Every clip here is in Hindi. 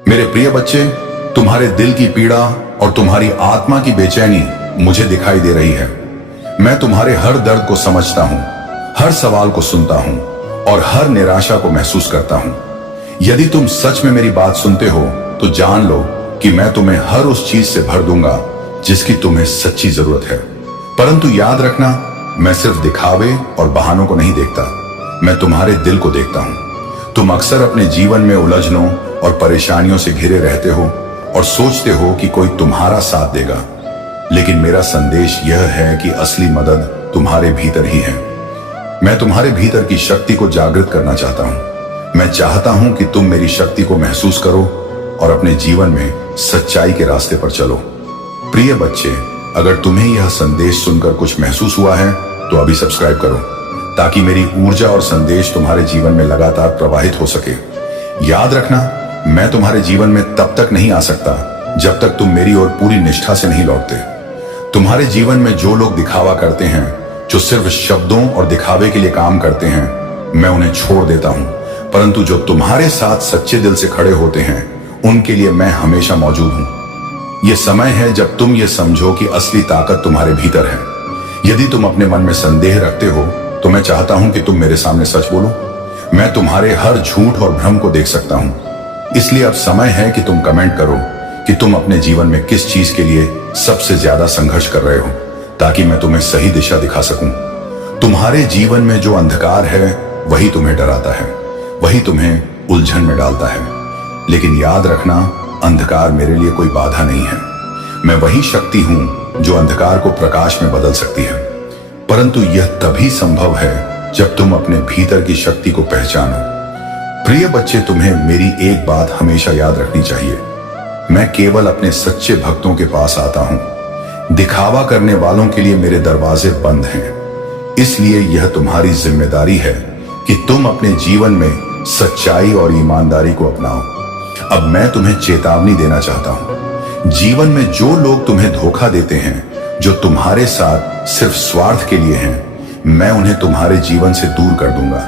मेरे प्रिय बच्चे, तुम्हारे दिल की पीड़ा और तुम्हारी आत्मा की बेचैनी मुझे दिखाई दे रही है। मैं तुम्हारे हर दर्द को समझता हूँ, हर सवाल को सुनता हूँ और हर निराशा को महसूस करता हूँ। यदि तुम सच में मेरी बात सुनते हो तो जान लो कि मैं तुम्हें हर उस चीज से भर दूंगा जिसकी तुम्हें सच्ची जरूरत है। परंतु याद रखना, मैं सिर्फ दिखावे और बहानों को नहीं देखता, मैं तुम्हारे दिल को देखता हूँ। तुम अक्सर अपने जीवन में उलझनों और परेशानियों से घिरे रहते हो और सोचते हो कि कोई तुम्हारा साथ देगा, लेकिन मेरा संदेश यह है कि असली मदद तुम्हारे भीतर ही है। मैं तुम्हारे भीतर की शक्ति को जागृत करना चाहता हूँ। मैं चाहता हूँ कि तुम मेरी शक्ति को महसूस करो और अपने जीवन में सच्चाई के रास्ते पर चलो। प्रिय बच्चे, अगर तुम्हें यह संदेश सुनकर कुछ महसूस हुआ है तो अभी सब्सक्राइब करो, ताकि मेरी ऊर्जा और संदेश तुम्हारे जीवन में लगातार प्रवाहित हो सके। याद रखना, मैं तुम्हारे जीवन में तब तक नहीं आ सकता जब तक तुम मेरी ओर पूरी निष्ठा से नहीं लौटते। तुम्हारे जीवन में जो लोग दिखावा करते हैं, जो सिर्फ शब्दों और दिखावे के लिए काम करते हैं, मैं उन्हें छोड़ देता हूं। परंतु जो तुम्हारे साथ सच्चे दिल से खड़े होते हैं, उनके लिए मैं हमेशा मौजूद हूं। यह समय है जब तुम ये समझो कि असली ताकत तुम्हारे भीतर है। यदि तुम अपने मन में संदेह रखते हो तो मैं चाहता हूं कि तुम मेरे सामने सच बोलो। मैं तुम्हारे हर झूठ और भ्रम को देख सकता हूं। इसलिए अब समय है कि तुम कमेंट करो कि तुम अपने जीवन में किस चीज के लिए सबसे ज्यादा संघर्ष कर रहे हो, ताकि मैं तुम्हें सही दिशा दिखा सकूं। तुम्हारे जीवन में जो अंधकार है वही तुम्हें डराता है, वही तुम्हें उलझन में डालता है। लेकिन याद रखना, अंधकार मेरे लिए कोई बाधा नहीं है। मैं वही शक्ति हूं जो अंधकार को प्रकाश में बदल सकती है। परंतु यह तभी संभव है जब तुम अपने भीतर की शक्ति को पहचानो। प्रिय बच्चे, तुम्हें मेरी एक बात हमेशा याद रखनी चाहिए। मैं केवल अपने सच्चे भक्तों के पास आता हूं। दिखावा करने वालों के लिए मेरे दरवाजे बंद हैं। इसलिए यह तुम्हारी जिम्मेदारी है कि तुम अपने जीवन में सच्चाई और ईमानदारी को अपनाओ। अब मैं तुम्हें चेतावनी देना चाहता हूं। जीवन में जो लोग तुम्हें धोखा देते हैं, जो तुम्हारे साथ सिर्फ स्वार्थ के लिए हैं, मैं उन्हें तुम्हारे जीवन से दूर कर दूंगा।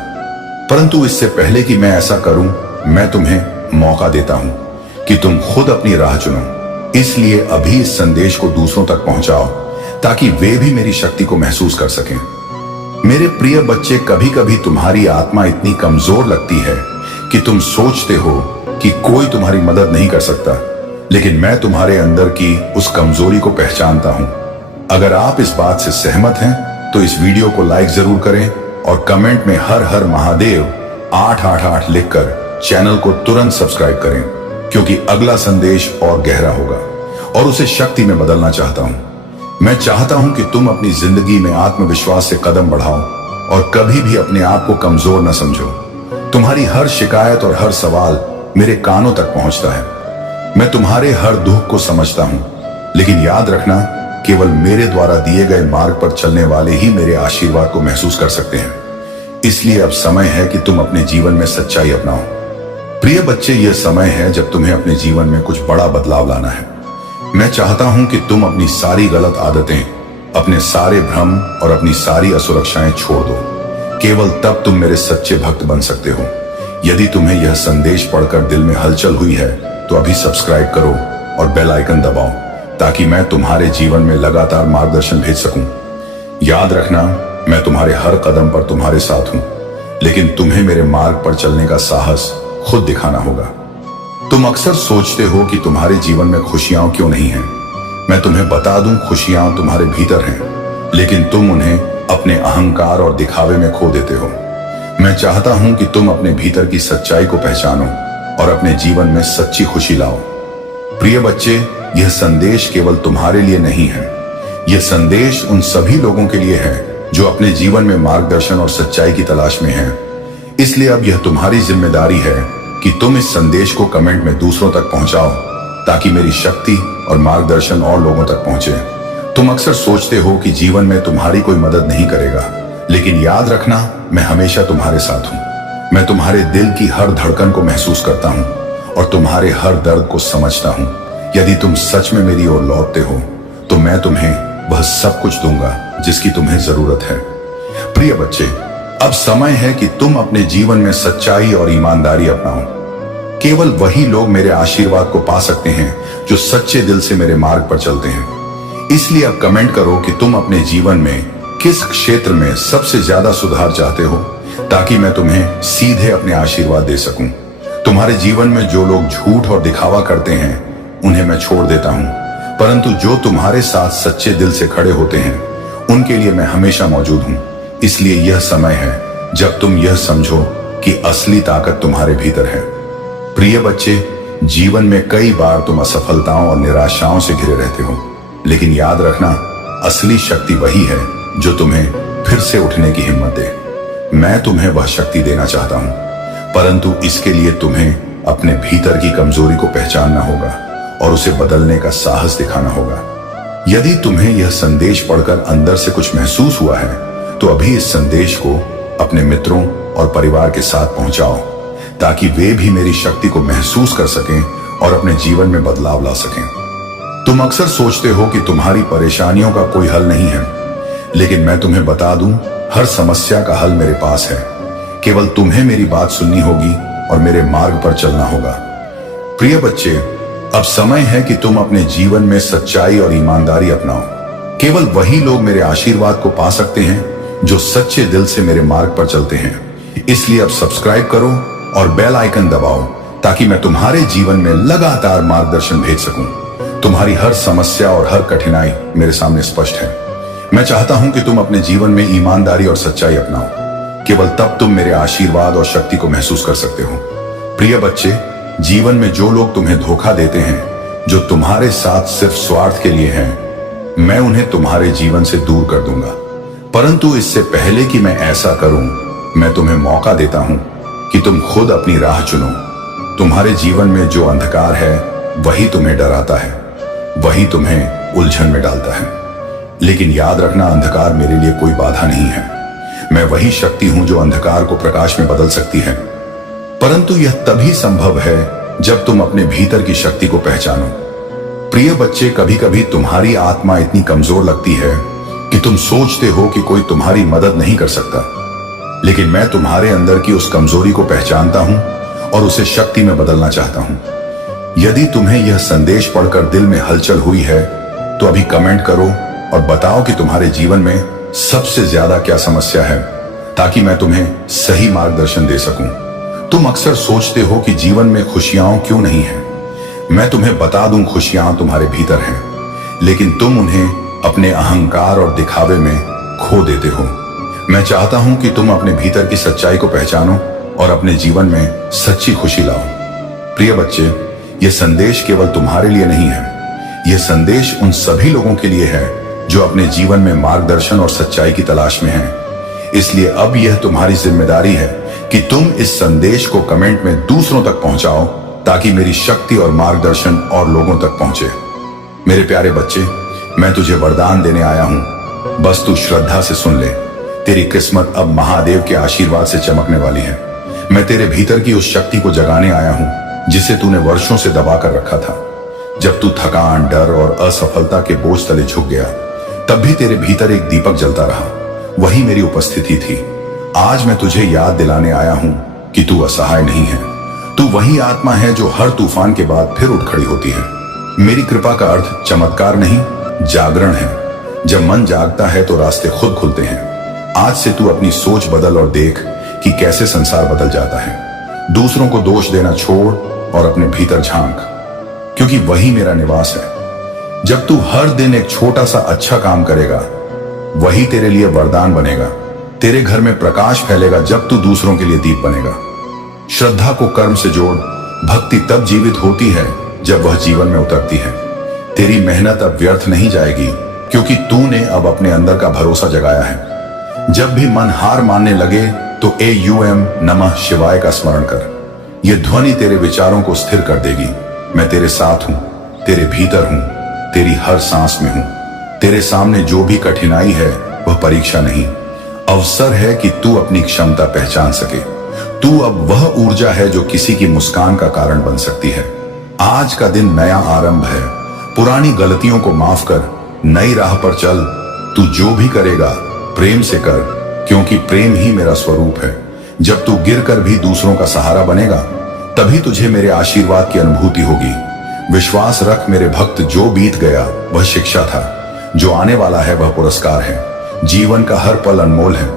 परंतु इससे पहले कि मैं ऐसा करूं, मैं तुम्हें मौका देता हूं कि तुम खुद अपनी राह चुनो। इसलिए अभी इस संदेश को दूसरों तक पहुंचाओ, ताकि वे भी मेरी शक्ति को महसूस कर सकें। मेरे प्रिय बच्चे, कभी कभी तुम्हारी आत्मा इतनी कमजोर लगती है कि तुम सोचते हो कि कोई तुम्हारी मदद नहीं कर सकता, लेकिन मैं तुम्हारे अंदर की उस कमजोरी को पहचानता हूं। अगर आप इस बात से सहमत हैं तो इस वीडियो को लाइक जरूर करें और कमेंट में हर हर महादेव 888 लिखकर चैनल को तुरंत सब्सक्राइब करें, क्योंकि अगला संदेश और गहरा होगा और उसे शक्ति में बदलना चाहता हूं। मैं चाहता हूं कि तुम अपनी जिंदगी में आत्मविश्वास से कदम बढ़ाओ और कभी भी अपने आप को कमजोर न समझो। तुम्हारी हर शिकायत और हर सवाल मेरे कानों तक पहुंचता है। मैं तुम्हारे हर दुख को समझता हूं, लेकिन याद रखना, केवल मेरे द्वारा दिए गए मार्ग पर चलने वाले ही मेरे आशीर्वाद को महसूस कर सकते हैं। इसलिए अब समय है कि तुम अपने जीवन में सच्चाई अपनाओ। प्रिय बच्चे, यह समय है जब तुम्हें अपने जीवन में कुछ बड़ा बदलाव लाना है। मैं चाहता हूं कि तुम अपनी सारी गलत आदतें, अपने सारे भ्रम और अपनी सारी असुरक्षाएं छोड़ दो। केवल तब तुम मेरे सच्चे भक्त बन सकते हो। यदि तुम्हें यह संदेश पढ़कर दिल में हलचल हुई है तो अभी सब्सक्राइब करो और बेल आइकन दबाओ, ताकि मैं तुम्हारे जीवन में लगातार मार्गदर्शन भेज सकूं। याद रखना, मैं तुम्हारे हर कदम पर तुम्हारे साथ हूं, लेकिन तुम्हें मेरे मार्ग पर चलने का साहस खुद दिखाना होगा। तुम अक्सर सोचते हो कि तुम्हारे जीवन में खुशियां क्यों नहीं हैं। मैं तुम्हें बता दूं, खुशियां तुम्हारे भीतर हैं, लेकिन तुम उन्हें अपने अहंकार और दिखावे में खो देते हो। मैं चाहता हूं कि तुम अपने भीतर की सच्चाई को पहचानो और अपने जीवन में सच्ची खुशी लाओ। प्रिय बच्चे, यह संदेश केवल तुम्हारे लिए नहीं है। यह संदेश उन सभी लोगों के लिए है जो अपने जीवन में मार्गदर्शन और सच्चाई की तलाश में हैं। इसलिए अब यह तुम्हारी जिम्मेदारी है कि तुम इस संदेश को कमेंट में दूसरों तक पहुंचाओ, ताकि मेरी शक्ति और मार्गदर्शन और लोगों तक पहुंचे। तुम अक्सर सोचते हो कि जीवन में तुम्हारी कोई मदद नहीं करेगा, लेकिन याद रखना, मैं हमेशा तुम्हारे साथ हूं। मैं तुम्हारे दिल की हर धड़कन को महसूस करता हूं और तुम्हारे हर दर्द को समझता हूं। यदि तुम सच में मेरी ओर लौटते हो तो मैं तुम्हें वह सब कुछ दूंगा जिसकी तुम्हें जरूरत है। प्रिय बच्चे, अब समय है कि तुम अपने जीवन में सच्चाई और ईमानदारी अपनाओ। केवल वही लोग मेरे आशीर्वाद को पा सकते हैं जो सच्चे दिल से मेरे मार्ग पर चलते हैं। इसलिए अब कमेंट करो कि तुम अपने जीवन में किस क्षेत्र में सबसे ज्यादा सुधार चाहते हो, ताकि मैं तुम्हें सीधे अपने आशीर्वाद दे सकूं। तुम्हारे जीवन में जो लोग झूठ और दिखावा करते हैं उन्हें मैं छोड़ देता हूं, परंतु जो तुम्हारे साथ सच्चे दिल से खड़े होते हैं उनके लिए मैं हमेशा मौजूद हूं। इसलिए यह समय है जब तुम यह समझो कि असली ताकत तुम्हारे भीतर है। प्रिय बच्चे, जीवन में कई बार तुम असफलताओं और निराशाओं से घिरे रहते हो, लेकिन याद रखना, असली शक्ति वही है जो तुम्हें फिर से उठने की हिम्मत दे। मैं तुम्हें वह शक्ति देना चाहता हूं, परंतु इसके लिए तुम्हें अपने भीतर की कमजोरी को पहचानना होगा और उसे बदलने का साहस दिखाना होगा। यदि तुम्हें यह संदेश पढ़कर अंदर से कुछ महसूस हुआ है, तो अभी इस संदेश को अपने मित्रों और परिवार के साथ पहुंचाओ, ताकि वे भी मेरी शक्ति को महसूस कर सकें और अपने जीवन में बदलाव ला सकें। तुम अक्सर सोचते हो कि तुम्हारी परेशानियों का कोई हल नहीं है, लेकिन मैं तुम्हें बता दूं, हर समस्या का हल मेरे पास है। केवल तुम्हें मेरी बात सुननी होगी और मेरे मार्ग पर चलना होगा। प्रिय बच्चे, अब समय है कि तुम अपने जीवन में सच्चाई और ईमानदारी अपनाओ। केवल वही लोग मेरे आशीर्वाद को पा सकते हैं जो सच्चे दिल से मेरे मार्ग पर चलते हैं। इसलिए अब सब्सक्राइब करो और बेल आइकन दबाओ, ताकि मैं तुम्हारे जीवन में लगातार मार्गदर्शन भेज सकूं। तुम्हारी हर समस्या और हर कठिनाई मेरे सामने स्पष्ट है। मैं चाहता हूं कि तुम अपने जीवन में ईमानदारी और सच्चाई अपनाओ। केवल तब तुम मेरे आशीर्वाद और शक्ति को महसूस कर सकते हो। प्रिय बच्चे, जीवन में जो लोग तुम्हें धोखा देते हैं, जो तुम्हारे साथ सिर्फ स्वार्थ के लिए हैं, मैं उन्हें तुम्हारे जीवन से दूर कर दूंगा। परंतु इससे पहले कि मैं ऐसा करूं, मैं तुम्हें मौका देता हूं कि तुम खुद अपनी राह चुनो। तुम्हारे जीवन में जो अंधकार है वही तुम्हें डराता है, वही तुम्हें उलझन में डालता है। लेकिन याद रखना, अंधकार मेरे लिए कोई बाधा नहीं है। मैं वही शक्ति हूं जो अंधकार को प्रकाश में बदल सकती है। परंतु यह तभी संभव है जब तुम अपने भीतर की शक्ति को पहचानो। प्रिय बच्चे, कभी कभी तुम्हारी आत्मा इतनी कमजोर लगती है कि तुम सोचते हो कि कोई तुम्हारी मदद नहीं कर सकता, लेकिन मैं तुम्हारे अंदर की उस कमजोरी को पहचानता हूं और उसे शक्ति में बदलना चाहता हूं। यदि तुम्हें यह संदेश पढ़कर दिल में हलचल हुई है, तो अभी कमेंट करो और बताओ कि तुम्हारे जीवन में सबसे ज्यादा क्या समस्या है, ताकि मैं तुम्हें सही मार्गदर्शन दे सकूं। तुम अक्सर सोचते हो कि जीवन में खुशियां क्यों नहीं है। मैं तुम्हें बता दूं, खुशियां तुम्हारे भीतर हैं, लेकिन तुम उन्हें अपने अहंकार और दिखावे में खो देते हो। मैं चाहता हूं कि तुम अपने भीतर की सच्चाई को पहचानो और अपने जीवन में सच्ची खुशी लाओ। प्रिय बच्चे, यह संदेश केवल तुम्हारे लिए नहीं है, यह संदेश उन सभी लोगों के लिए है जो अपने जीवन में मार्गदर्शन और सच्चाई की तलाश में हैं। इसलिए अब यह तुम्हारी जिम्मेदारी है कि तुम इस संदेश को कमेंट में दूसरों तक पहुंचाओ, ताकि मेरी शक्ति और मार्गदर्शन और लोगों तक पहुंचे। मेरे प्यारे बच्चे, मैं तुझे वरदान देने आया हूं, बस तू श्रद्धा से सुन ले। तेरी किस्मत अब महादेव के आशीर्वाद से चमकने वाली है। मैं तेरे भीतर की उस शक्ति को जगाने आया हूं जिसे तूने वर्षों से दबा कर रखा था। जब तू थकान, डर और असफलता के बोझ तले झुक गया, तब भी तेरे भीतर एक दीपक जलता रहा। वही मेरी उपस्थिति थी। आज मैं तुझे याद दिलाने आया हूं कि तू असहाय नहीं है। तू वही आत्मा है जो हर तूफान के बाद फिर उठ खड़ी होती है। मेरी कृपा का अर्थ चमत्कार नहीं, जागरण है। जब मन जागता है तो रास्ते खुद खुलते हैं। आज से तू अपनी सोच बदल और देख कि कैसे संसार बदल जाता है। दूसरों को दोष देना छोड़ और अपने भीतर झांक, क्योंकि वही मेरा निवास है। जब तू हर दिन एक छोटा सा अच्छा काम करेगा, वही तेरे लिए वरदान बनेगा। तेरे घर में प्रकाश फैलेगा जब तू दूसरों के लिए दीप बनेगा। श्रद्धा को कर्म से जोड़। भक्ति तब जीवित होती है जब वह जीवन में उतरती है। तेरी मेहनत अब व्यर्थ नहीं जाएगी, क्योंकि तूने अब अपने अंदर का भरोसा जगाया है। जब भी मन हार मानने लगे तो AUM नमः शिवाय का स्मरण कर। यह ध्वनि तेरे विचारों को स्थिर कर देगी। मैं तेरे साथ हूं, तेरे भीतर हूं, तेरी हर सांस में हूं। तेरे सामने जो भी कठिनाई है वह परीक्षा नहीं, अवसर है कि तू अपनी क्षमता पहचान सके। तू अब वह ऊर्जा है जो किसी की मुस्कान का कारण बन सकती है। आज का दिन नया आरंभ है। पुरानी गलतियों को माफ कर, नई राह पर चल। तू जो भी करेगा प्रेम से कर, क्योंकि प्रेम ही मेरा स्वरूप है। जब तू गिर कर भी दूसरों का सहारा बनेगा, तभी तुझे मेरे आशीर्वाद की अनुभूति होगी। विश्वास रख मेरे भक्त, जो बीत गया वह शिक्षा था, जो आने वाला है वह पुरस्कार है। जीवन का हर पल अनमोल है,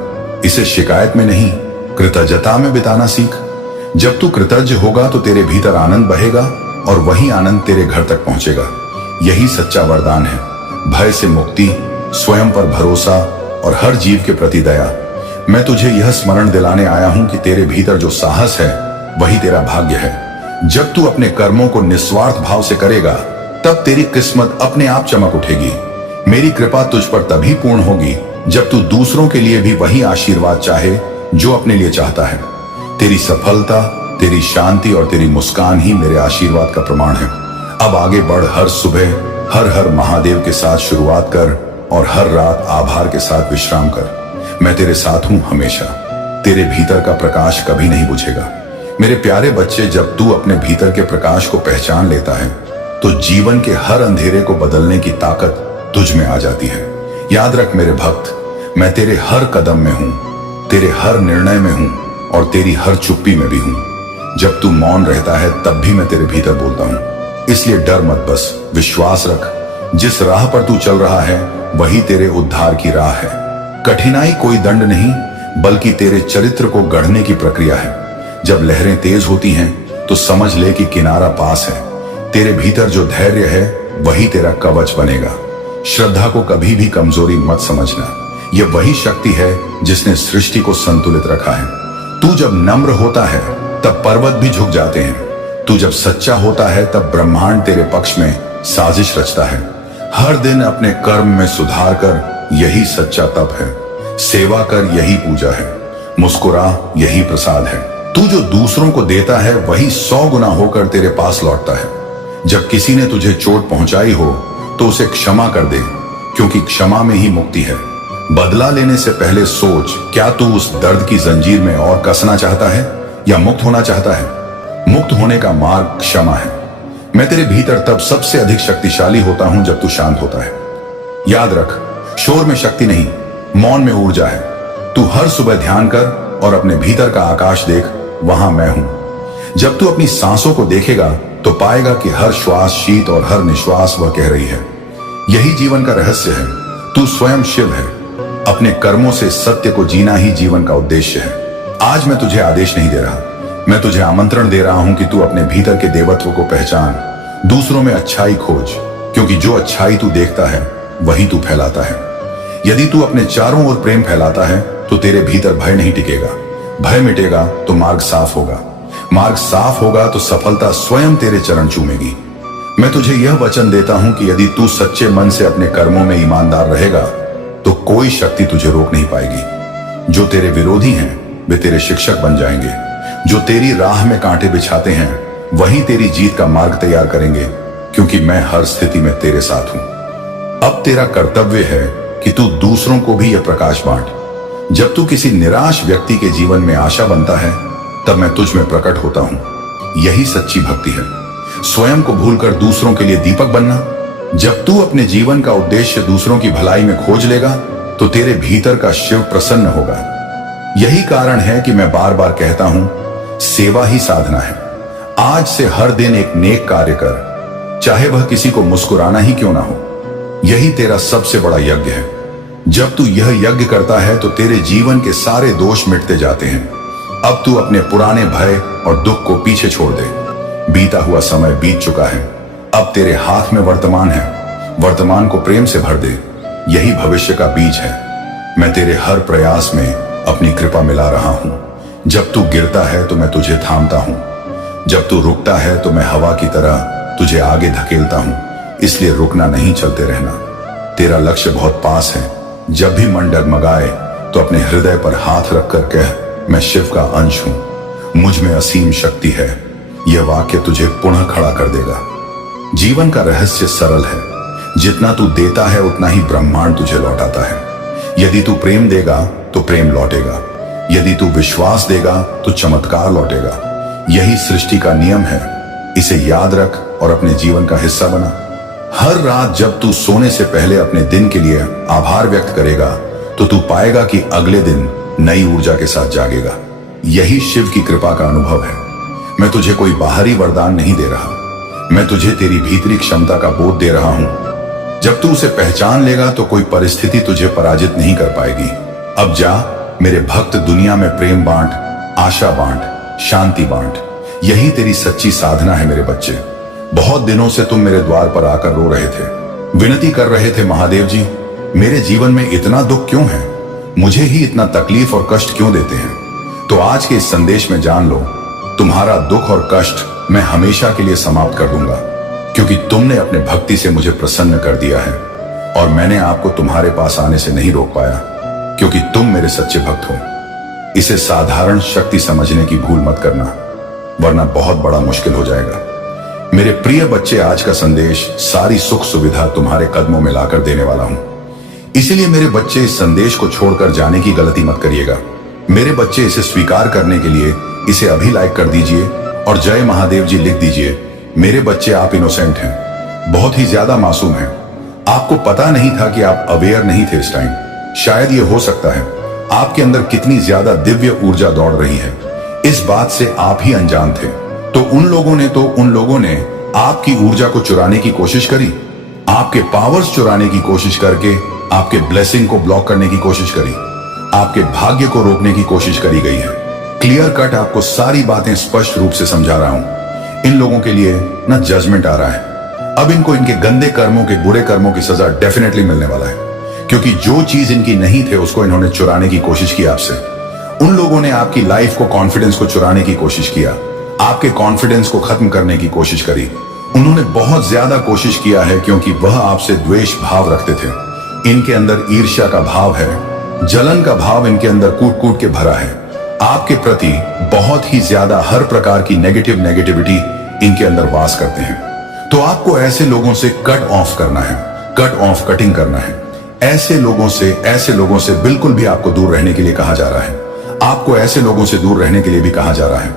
इसे शिकायत में नहीं कृतज्ञता में बिताना सीख। जब तू कृतज्ञ होगा तो तेरे भीतर आनंद बहेगा और वही आनंद तेरे घर तक पहुंचेगा। यही सच्चा वरदान है, भय से मुक्ति, स्वयं पर भरोसा और हर जीव के प्रति दया। मैं तुझे यह स्मरण दिलाने आया हूं कि तेरे भीतर जो साहस है वही तेरा भाग्य है। जब तू अपने कर्मों को निस्वार्थ भाव से करेगा तब तेरी किस्मत अपने आप चमक उठेगी। मेरी कृपा तुझ पर तभी पूर्ण होगी जब तू दूसरों के लिए भी वही आशीर्वाद चाहे जो अपने लिए चाहता है। तेरी सफलता, तेरी शांति और तेरी मुस्कान ही मेरे आशीर्वाद का प्रमाण है। अब आगे बढ़, हर सुबह हर हर महादेव के साथ शुरुआत कर और हर रात आभार के साथ विश्राम कर। मैं तेरे साथ हूं हमेशा। तेरे भीतर का प्रकाश कभी नहीं बुझेगा। मेरे प्यारे बच्चे, जब तू अपने भीतर के प्रकाश को पहचान लेता है तो जीवन के हर अंधेरे को बदलने की ताकत तुझ में आ जाती है। याद रख मेरे भक्त, मैं तेरे हर कदम में हूं, तेरे हर निर्णय में हूं और तेरी हर चुप्पी में भी हूं। जब तू मौन रहता है तब भी मैं तेरे भीतर बोलता हूं। इसलिए डर मत, बस विश्वास रख। जिस राह पर तू चल रहा है वही तेरे उद्धार की राह है। कठिनाई कोई दंड नहीं बल्कि तेरे चरित्र को गढ़ने की प्रक्रिया है। जब लहरें तेज होती हैं तो समझ ले कि किनारा पास है। तेरे भीतर जो धैर्य है वही तेरा कवच बनेगा। श्रद्धा को कभी भी कमजोरी मत समझना, यह वही शक्ति है जिसने सृष्टि को संतुलित रखा है। तू जब नम्र होता है तब पर्वत भी झुक जाते हैं। तू जब सच्चा होता है तब ब्रह्मांड तेरे पक्ष में साजिश रचता है। हर दिन अपने कर्म में सुधार कर, यही सच्चा तप है। सेवा कर, यही पूजा है। मुस्कुरा, यही प्रसाद है। तू जो दूसरों को देता है वही 100 गुना होकर तेरे पास लौटता है। जब किसी ने तुझे चोट पहुंचाई हो तो उसे क्षमा कर दे, क्योंकि क्षमा में ही मुक्ति है। बदला लेने से पहले सोच, क्या तू उस दर्द की जंजीर में और कसना चाहता है या मुक्त होना चाहता है? मुक्त होने का मार्ग क्षमा है। मैं तेरे भीतर तब सबसे अधिक शक्तिशाली होता हूं जब तू शांत होता है। याद रख, शोर में शक्ति नहीं, मौन में ऊर्जा है। तू हर सुबह ध्यान कर और अपने भीतर का आकाश देख, वहां मैं हूं। जब तू अपनी सांसों को देखेगा तो पाएगा कि हर श्वास शीत और हर निश्वास वह कह रही है। यही जीवन का रहस्य है। तू स्वयं शिव है। अपने कर्मों से सत्य को जीना ही जीवन का उद्देश्य है। आज मैं तुझे आदेश नहीं दे रहा, मैं तुझे आमंत्रण दे रहा हूं कि तू अपने भीतर के देवत्व को पहचान, दूसरों में अच्छाई खोज, क्योंकि जो अच्छाई तू देखता है वही तू फैलाता है। यदि तू अपने चारों ओर प्रेम फैलाता है तो तेरे भीतर भय नहीं टिकेगा। भय मिटेगा तो मार्ग साफ होगा। मार्ग साफ होगा तो सफलता स्वयं तेरे चरण चूमेगी। मैं तुझे यह वचन देता हूं कि यदि तू सच्चे मन से अपने कर्मों में ईमानदार रहेगा तो कोई शक्ति तुझे रोक नहीं पाएगी। जो तेरे विरोधी हैं वे तेरे शिक्षक बन जाएंगे। जो तेरी राह में कांटे बिछाते हैं वही तेरी जीत का मार्ग तैयार करेंगे, क्योंकि मैं हर स्थिति में तेरे साथ हूं। अब तेरा कर्तव्य है कि तू दूसरों को भी यह प्रकाश बांट। जब तू किसी निराश व्यक्ति के जीवन में आशा बनता है तब मैं तुझ में प्रकट होता हूं। यही सच्ची भक्ति है, स्वयं को भूलकर दूसरों के लिए दीपक बनना। जब तू अपने जीवन का उद्देश्य दूसरों की भलाई में खोज लेगा तो तेरे भीतर का शिव प्रसन्न होगा। यही कारण है कि मैं बार बार कहता हूं, सेवा ही साधना है। आज से हर दिन एक नेक कार्य कर, चाहे वह किसी को मुस्कुराना ही क्यों ना हो। यही तेरा सबसे बड़ा यज्ञ है। जब तू यह यज्ञ करता है तो तेरे जीवन के सारे दोष मिटते जाते हैं। अब तू अपने पुराने भय और दुख को पीछे छोड़ दे। बीता हुआ समय बीत चुका है। अब तेरे हाथ में वर्तमान है। वर्तमान को प्रेम से भर दे, यही भविष्य का बीज है। मैं तेरे हर प्रयास में अपनी कृपा मिला रहा हूं। जब तू गिरता है तो मैं तुझे थामता हूं। जब तू रुकता है तो मैं हवा की तरह तुझे आगे धकेलता हूं। इसलिए रुकना नहीं, चलते रहना। तेरा लक्ष्य बहुत पास है। जब भी मन डगमगाए तो अपने हृदय पर हाथ रखकर कह, मैं शिव का अंश हूं, मुझ में असीम शक्ति है। यह वाक्य तुझे पुनः खड़ा कर देगा। जीवन का रहस्य सरल है। जितना तू देता है उतना ही ब्रह्मांड तुझे लौटाता है। यदि तू प्रेम देगा तो प्रेम लौटेगा। यदि तू विश्वास देगा तो चमत्कार लौटेगा। यही सृष्टि का नियम है। इसे याद रख और अपने जीवन का हिस्सा बना। हर रात जब तू सोने से पहले अपने दिन के लिए आभार व्यक्त करेगा तो तू पाएगा कि अगले दिन नई ऊर्जा के साथ जागेगा। यही शिव की कृपा का अनुभव है। मैं तुझे कोई बाहरी वरदान नहीं दे रहा, मैं तुझे तेरी भीतरी क्षमता का बोध दे रहा हूं। जब तू उसे पहचान लेगा तो कोई परिस्थिति तुझे पराजित नहीं कर पाएगी। अब जा मेरे भक्त, दुनिया में प्रेम बांट, आशा बांट, शांति बांट। यही तेरी सच्ची साधना है मेरे बच्चे। बहुत दिनों से तुम मेरे द्वार पर आकर रो रहे थे, विनती कर रहे थे, महादेव जी मेरे जीवन में इतना दुख क्यों है, मुझे ही इतना तकलीफ और कष्ट क्यों देते हैं। तो आज के इस संदेश में जान लो, तुम्हारा दुख और कष्ट मैं हमेशा के लिए समाप्त कर दूंगा, क्योंकि तुमने अपने भक्ति से मुझे प्रसन्न कर दिया है। और मैंने आपको तुम्हारे पास आने से नहीं रोक पाया, क्योंकि तुम मेरे सच्चे भक्त हो। इसे साधारण शक्ति समझने की भूल मत करना, वरना बहुत बड़ा मुश्किल हो जाएगा। मेरे प्रिय बच्चे, आज का संदेश सारी सुख सुविधा तुम्हारे कदमों में लाकर देने वाला हूं। इसीलिए मेरे बच्चे, इस संदेश को छोड़कर जाने की गलती मत करिएगा। मेरे बच्चे, इसे स्वीकार करने के लिए इसे अभी लाइक कर दीजिए और जय महादेव जी लिख दीजिए। मेरे बच्चे, आप इनोसेंट हैं, बहुत ही ज्यादा मासूम हैं। आपको पता नहीं था कि आप अवेयर नहीं थे इस टाइम। शायद ये हो सकता है आपके अंदर कितनी ज्यादा दिव्य ऊर्जा दौड़ रही है, इस बात से आप ही अनजान थे। तो उन लोगों ने आपकी ऊर्जा को चुराने की कोशिश करी, आपके पावर्स चुराने की कोशिश करके आपके ब्लेसिंग को ब्लॉक करने की कोशिश करी, आपके भाग्य को रोकने की कोशिश करी गई है। क्लियर कट आपको सारी बातें स्पष्ट रूप से समझा रहा हूं। इन लोगों के लिए ना जजमेंट आ रहा है, अब इनको इनके गंदे कर्मों के, बुरे कर्मों की सजा डेफिनेटली मिलने वाला है, क्योंकि जो चीज इनकी नहीं थे उसको इन्होंने चुराने की कोशिश की आपसे। उन लोगों ने आपकी लाइफ को, कॉन्फिडेंस को चुराने की कोशिश किया, आपके कॉन्फिडेंस को खत्म करने की कोशिश करी। उन्होंने बहुत ज्यादा कोशिश किया है, क्योंकि वह आपसे द्वेष भाव रखते थे। इनके अंदर ईर्ष्या का भाव है, जलन का भाव इनके अंदर कूट कूट के भरा है। आपके प्रति बहुत ही ज्यादा हर प्रकार की नेगेटिविटी इनके अंदर वास करते हैं। तो आपको ऐसे लोगों से कट ऑफ करना है, कटिंग करना है। ऐसे लोगों से बिल्कुल भी आपको दूर रहने के लिए कहा जा रहा है। आपको ऐसे लोगों से दूर रहने के लिए भी कहा जा रहा है।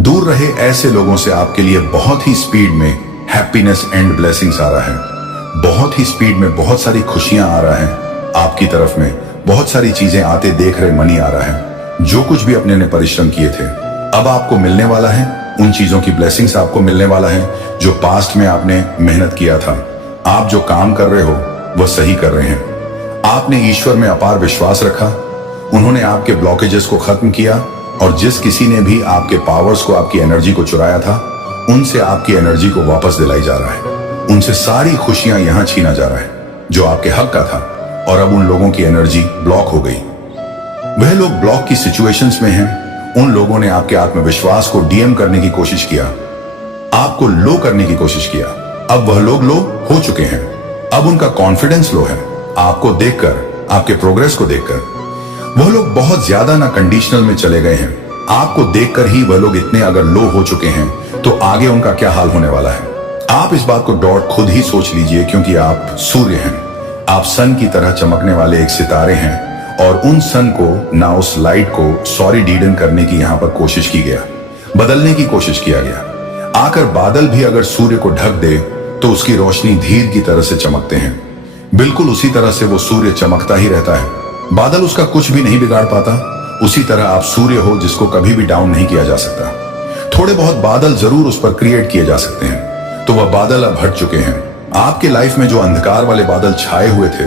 दूर रहे ऐसे लोगों से, आपके लिए बहुत ही स्पीड में हैप्पीनेस एंड ब्लेसिंग्स आ रहा है। बहुत ही स्पीड में बहुत सारी खुशियां आ रहा है आपकी तरफ में, बहुत सारी चीजें आते देख रहे मनी आ रहा है। जो कुछ भी अपने ने परिश्रम किए थे अब आपको मिलने वाला है। उन चीजों की ब्लेसिंग्स आपको मिलने वाला है जो पास्ट में आपने मेहनत किया था। आप जो काम कर रहे हो वह सही कर रहे हैं। आपने ईश्वर में अपार विश्वास रखा, उन्होंने आपके ब्लॉकेजेस को खत्म किया, और जिस किसी ने भी आपके पावर्स को, आपकी एनर्जी को चुराया था, उनसे आपकी एनर्जी को वापस दिलाई जा रहा है। उनसे सारी खुशियां यहां छीना जा रहा है जो आपके हक का था, और अब उन लोगों की एनर्जी ब्लॉक हो गई। वह लोग ब्लॉक की सिचुएशंस में हैं। उन लोगों ने आपके आत्मविश्वास को डीएम करने की कोशिश किया, आपको लो करने की कोशिश किया। अब वह लोग लो हो चुके हैं, अब उनका कॉन्फिडेंस लो है। आपको देखकर, आपके प्रोग्रेस को देखकर वह लोग बहुत ज्यादा ना कंडीशनल में चले गए हैं। आपको देखकर ही वह लोग इतने अगर लो हो चुके हैं तो आगे उनका क्या हाल होने वाला है। आप इस बात को डॉट खुद ही सोच लीजिए, क्योंकि आप सूर्य हैं, आप सन की तरह चमकने वाले एक सितारे हैं, और उन सन को ना उस लाइट को सॉरी डीडन करने की यहां पर कोशिश की गया, बदलने की कोशिश किया गया। आकर बादल भी अगर सूर्य को ढक दे तो उसकी रोशनी धीर की तरह से चमकते हैं। बिल्कुल उसी तरह से वो सूर्य चमकता ही रहता है, बादल उसका कुछ भी नहीं बिगाड़ पाता। उसी तरह आप सूर्य हो जिसको कभी भी डाउन नहीं किया जा सकता। थोड़े बहुत बादल जरूर उस पर क्रिएट किए जा सकते हैं, तो वह बादल अब हट चुके हैं। आपके लाइफ में जो अंधकार वाले बादल छाए हुए थे,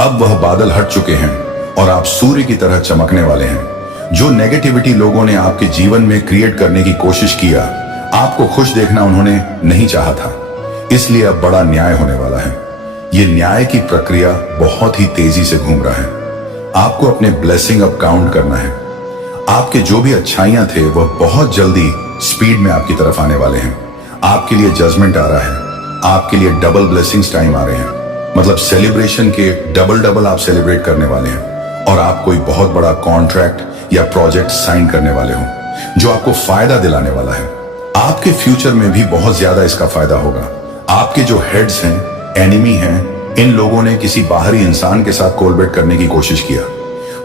अब वह बादल हट चुके हैं और आप सूर्य की तरह चमकने वाले हैं। जो नेगेटिविटी लोगों ने आपके जीवन में क्रिएट करने की कोशिश किया, आपको खुश देखना उन्होंने नहीं चाहा था, इसलिए अब बड़ा न्याय होने वाला है। ये न्याय की प्रक्रिया बहुत ही तेजी से घूम रहा है। आपको अपने ब्लेसिंग अप काउंट करना है। आपके जो भी अच्छाइयां थे वह बहुत जल्दी स्पीड में आपकी तरफ आने वाले हैं। आपके लिए जजमेंट आ रहा है, आपके लिए डबल ब्लेसिंग्स टाइम आ रहे हैं। मतलब सेलिब्रेशन के डबल आप सेलिब्रेट करने वाले हैं, और आप कोई बहुत बड़ा कॉन्ट्रैक्ट या प्रोजेक्ट साइन करने वाले हो जो आपको फायदा दिलाने वाला है। आपके फ्यूचर में भी बहुत ज्यादा इसका फायदा होगा। आपके जो हेड्स हैं, एनिमी हैं, इन लोगों ने किसी बाहरी इंसान के साथ कोलबेट करने की कोशिश किया।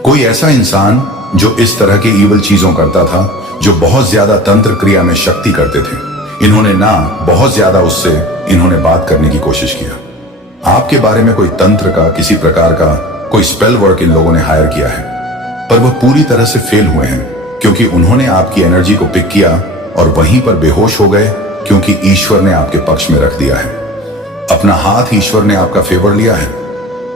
कोई ऐसा इंसान जो इस तरह के इवल चीजों करता था, जो बहुत ज्यादा तंत्र क्रिया में शक्ति करते थे। इन्होंने ना बहुत ज्यादा उससे इन्होंने बात करने की कोशिश किया। आपके बारे में कोई तंत्र का, किसी प्रकार का कोई स्पेल वर्क इन लोगों ने हायर किया है, पर वह पूरी तरह से फेल हुए हैं, क्योंकि उन्होंने आपकी एनर्जी को पिक किया और वहीं पर बेहोश हो गए, क्योंकि ईश्वर ने आपके पक्ष में रख दिया है। अपना हाथ ईश्वर ने आपका फेवर लिया है।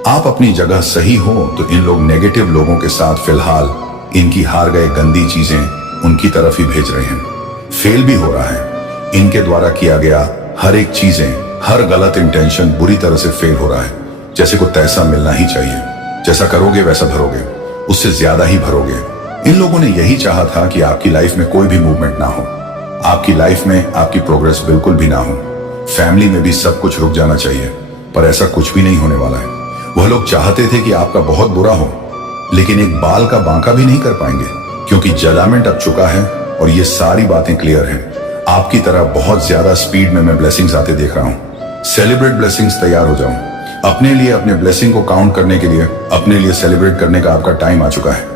आप अपनी जगह सही हो तो इन लोग नेगेटिव लोगों के साथ फिलहाल इनकी हार गए गंदी चीजें उनकी तरफ ही भेज रहे हैं। फेल भी हो रहा है। इनके द्वारा किया गया हर एक चीजें, हर गलत इंटेंशन बुरी तरह से फेल हो रहा है। जैसे को तैसा मिलना ही चाहिए, जैसा करोगे वैसा भरोगे, उससे ज्यादा ही भरोगे। इन लोगों ने यही चाहा था कि आपकी लाइफ में कोई भी मूवमेंट ना हो, आपकी लाइफ में आपकी प्रोग्रेस बिल्कुल भी ना हो। फैमिली में भी सब कुछ रुक जाना चाहिए, पर ऐसा कुछ भी नहीं होने वाला है। वह लोग चाहते थे कि आपका बहुत बुरा हो, लेकिन एक बाल का बांका भी नहीं कर पाएंगे, क्योंकि जजमेंट अब चुका है और ये सारी बातें क्लियर हैं। आपकी तरह बहुत ज्यादा स्पीड में मैं ब्लेसिंग्स आते देख रहा हूं। सेलिब्रेट ब्लेसिंग्स, तैयार हो जाऊं। अपने लिए, अपने ब्लेसिंग को काउंट करने के लिए, अपने लिए सेलिब्रेट करने का आपका टाइम आ चुका है।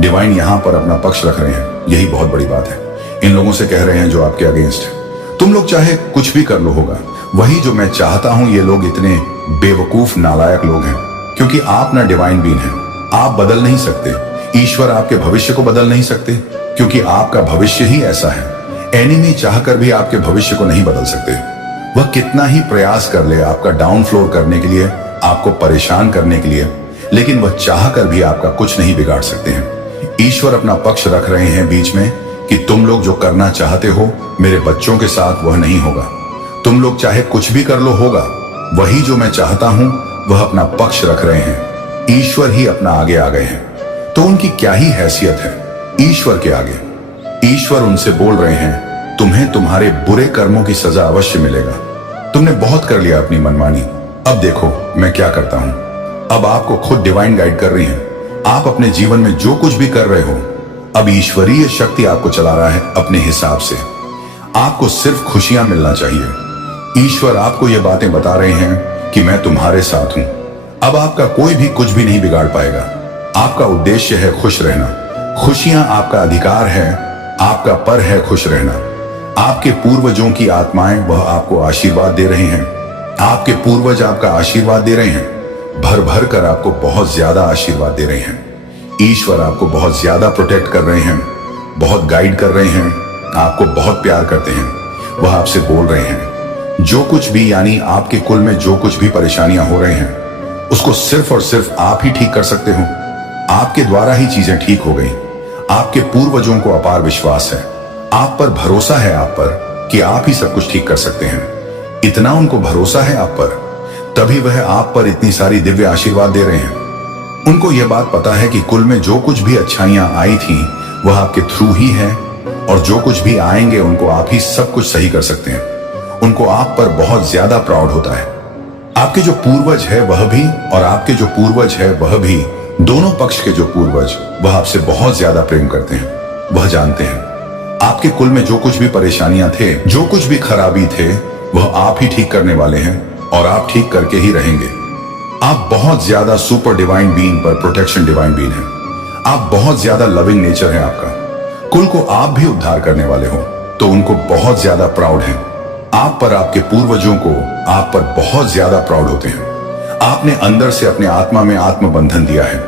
डिवाइन यहां पर अपना पक्ष रख रहे हैं, यही बहुत बड़ी बात है। इन लोगों से कह रहे हैं जो आपके अगेंस्ट है, तुम लोग चाहे कुछ भी कर लो होगा वही जो मैं चाहता हूं। ये लोग इतने बेवकूफ नालायक लोग हैं, क्योंकि आप ना डिवाइन बीन हैं। आप बदल नहीं सकते। ईश्वर आपके भविष्य को बदल नहीं सकते, क्योंकि आपका भविष्य ही ऐसा है। एनिमी चाहकर भी आपके भविष्य को नहीं बदल सकते। वह कितना ही प्रयास कर ले आपका डाउन फ्लोर करने के लिए, आपको परेशान करने के लिए, लेकिन वह चाहकर भी आपका कुछ नहीं बिगाड़ सकते हैं। ईश्वर अपना पक्ष रख रहे हैं बीच में कि तुम लोग जो करना चाहते हो मेरे बच्चों के साथ वह नहीं होगा। तुम लोग चाहे कुछ भी कर लो होगा, वही जो मैं चाहता हूं वह अपना पक्ष रख रहे हैं। ईश्वर ही अपना आगे आ गए हैं, तो उनकी क्या ही हैसियत है ईश्वर के आगे। ईश्वर उनसे बोल रहे हैं, तुम्हें तुम्हारे बुरे कर्मों की सजा अवश्य मिलेगा। तुमने बहुत कर लिया अपनी मनमानी, अब देखो मैं क्या करता हूं। अब आपको खुद डिवाइन गाइड कर रही है। आप अपने जीवन में जो कुछ भी कर रहे हो, अब ईश्वरीय शक्ति आपको चला रहा है अपने हिसाब से। आपको सिर्फ खुशियां मिलना चाहिए। ईश्वर आपको ये बातें बता रहे हैं कि मैं तुम्हारे साथ हूं। अब आपका कोई भी कुछ भी नहीं बिगाड़ पाएगा। आपका उद्देश्य है खुश रहना। खुशियां आपका अधिकार है, आपका पर है खुश रहना। आपके पूर्वजों की आत्माएं वह आपको आशीर्वाद दे रहे हैं। आपके पूर्वज आपका आशीर्वाद दे रहे हैं, भर भर कर आपको बहुत ज्यादा आशीर्वाद दे रहे हैं। ईश्वर आपको बहुत ज्यादा प्रोटेक्ट कर रहे हैं, बहुत गाइड कर रहे हैं, आपको बहुत प्यार करते हैं। वह आपसे बोल रहे हैं जो कुछ भी, यानी आपके कुल में जो कुछ भी परेशानियां हो रहे हैं, उसको सिर्फ और सिर्फ आप ही ठीक कर सकते हो। आपके द्वारा ही चीजें ठीक हो गई। आपके पूर्वजों को अपार विश्वास है, आप पर भरोसा है, आप पर कि आप ही सब कुछ ठीक कर सकते हैं। इतना उनको भरोसा है आप पर, तभी वह आप पर इतनी सारी दिव्य आशीर्वाद दे रहे हैं। उनको यह बात पता है कि कुल में जो कुछ भी अच्छाइयां आई थी वह आपके थ्रू ही है, और जो कुछ भी आएंगे उनको आप ही सब कुछ सही कर सकते हैं। उनको आप पर बहुत ज्यादा प्राउड होता है। आपके जो पूर्वज है वह भी, और आपके जो पूर्वज है वह भी, दोनों पक्ष के जो पूर्वज, वह आपसे बहुत ज्यादा प्रेम करते हैं। वह जानते हैं आपके कुल में जो कुछ भी परेशानियां थे, जो कुछ भी खराबी थे, वह आप ही ठीक करने वाले हैं, और आप ठीक करके ही रहेंगे। आप बहुत ज्यादा सुपर डिवाइन बीइंग पर प्रोटेक्शन डिवाइन बीइंग है। आप बहुत ज्यादा लविंग नेचर है आपका। कुल को आप भी उद्धार करने वाले हो, तो उनको बहुत ज्यादा प्राउड है आप पर। आपके पूर्वजों को आप पर बहुत ज्यादा प्राउड होते हैं। आपने अंदर से अपने आत्मा में आत्मबंधन दिया है,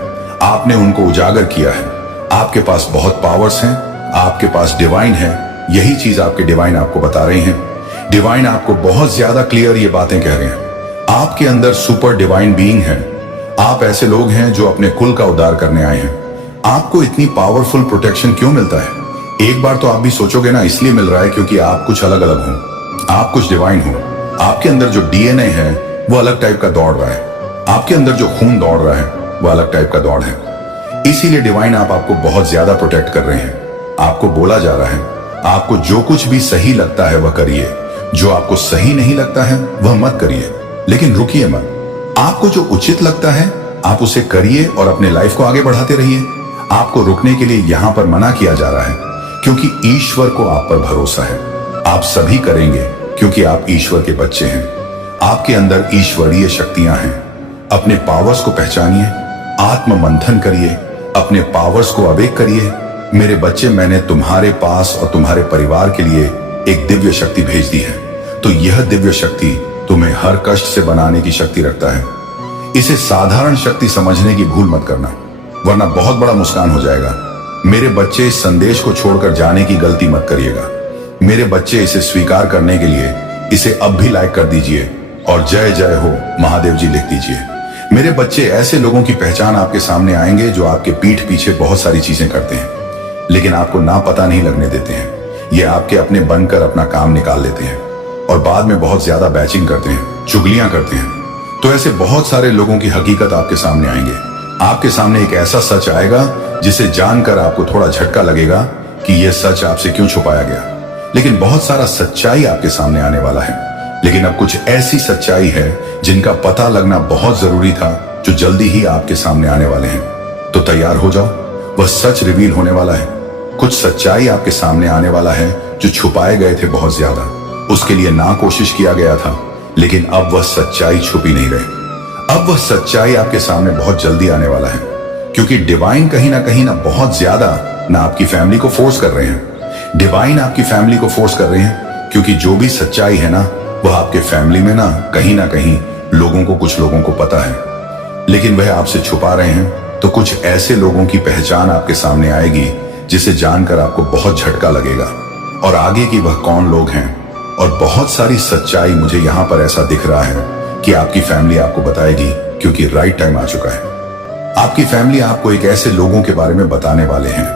आपने उनको उजागर किया है। आपके पास बहुत पावर्स हैं, आपके पास डिवाइन है। यही चीज आपके डिवाइन आपको बता रहे हैं। डिवाइन आपको बहुत ज्यादा क्लियर ये बातें कह रहे हैं। आपके अंदर सुपर डिवाइन बीइंग है। आप ऐसे लोग हैं जो अपने कुल का उद्धार करने आए हैं। आपको इतनी पावरफुल प्रोटेक्शन क्यों मिलता है? एक बार तो आप भी सोचोगे ना, इसलिए मिल रहा है क्योंकि आप कुछ अलग अलग हो, आप कुछ डिवाइन हो। आपके अंदर जो डीएनए है वो अलग टाइप का दौड़ रहा है। आपके अंदर जो खून दौड़ रहा है वो अलग टाइप का दौड़ है। इसीलिए डिवाइन आपको बहुत ज्यादा प्रोटेक्ट कर रहे हैं। आपको बोला जा रहा है आपको जो कुछ भी सही लगता है वह करिए, जो आपको सही नहीं लगता है वह मत करिए। लेकिन रुकिए मत, आपको जो उचित लगता है आप उसे करिए और अपने लाइफ को आगे बढ़ाते रहिए। आपको रुकने के लिए यहां पर मना किया जा रहा है, क्योंकि ईश्वर को आप पर भरोसा है। आप सभी करेंगे क्योंकि आप ईश्वर के बच्चे हैं। आपके अंदर ईश्वरीय शक्तियां हैं। अपने पावर्स को पहचानिए, आत्म मंथन करिए, अपने पावर्स को अवेक करिए। मेरे बच्चे, मैंने तुम्हारे पास और तुम्हारे परिवार के लिए एक दिव्य शक्ति भेज दी है, तो यह दिव्य शक्ति तुम्हें हर कष्ट से बनाने की शक्ति रखता है। इसे साधारण शक्ति समझने की भूल मत करना, वरना बहुत बड़ा नुकसान हो जाएगा। मेरे बच्चे, इस संदेश को छोड़कर जाने की गलती मत करिएगा। मेरे बच्चे इसे स्वीकार करने के लिए इसे अब भी लाइक कर दीजिए और जय जय हो महादेव जी लिख दीजिए। मेरे बच्चे, ऐसे लोगों की पहचान आपके सामने आएंगे जो आपके पीठ पीछे बहुत सारी चीजें करते हैं लेकिन आपको ना पता नहीं लगने देते हैं। ये आपके अपने बनकर अपना काम निकाल लेते हैं और बाद में बहुत ज्यादा बैचिंग करते हैं, चुगलियां करते हैं। तो ऐसे बहुत सारे लोगों की हकीकत आपके सामने आएंगे। आपके सामने एक ऐसा सच आएगा जिसे जानकर आपको थोड़ा झटका लगेगा कि यह सच आपसे क्यों छुपाया गया। लेकिन बहुत सारा सच्चाई आपके सामने आने वाला है। लेकिन अब कुछ ऐसी सच्चाई है जिनका पता लगना बहुत जरूरी था, जो जल्दी ही आपके सामने आने वाले हैं। तो तैयार हो जाओ, वह सच रिवील होने वाला है। कुछ सच्चाई आपके सामने आने वाला है जो छुपाए गए थे बहुत ज्यादा। उसके लिए ना कोशिश किया गया था, लेकिन अब वह सच्चाई छुपी नहीं रही। अब वह सच्चाई आपके सामने बहुत जल्दी आने वाला है, क्योंकि डिवाइन कहीं ना बहुत ज्यादा ना आपकी फैमिली को फोर्स कर रहे हैं। डिवाइन आपकी फैमिली को फोर्स कर रहे हैं, क्योंकि जो भी सच्चाई है ना, वह आपके फैमिली में ना कहीं लोगों को, कुछ लोगों को पता है, लेकिन वह आपसे छुपा रहे हैं। तो कुछ ऐसे लोगों की पहचान आपके सामने आएगी जिसे जानकर आपको बहुत झटका लगेगा और आगे की वह कौन लोग हैं। और बहुत सारी सच्चाई मुझे यहां पर ऐसा दिख रहा है कि आपकी फैमिली आपको बताएगी, क्योंकि राइट टाइम आ चुका है। आपकी फैमिली आपको एक ऐसे लोगों के बारे में बताने वाले हैं,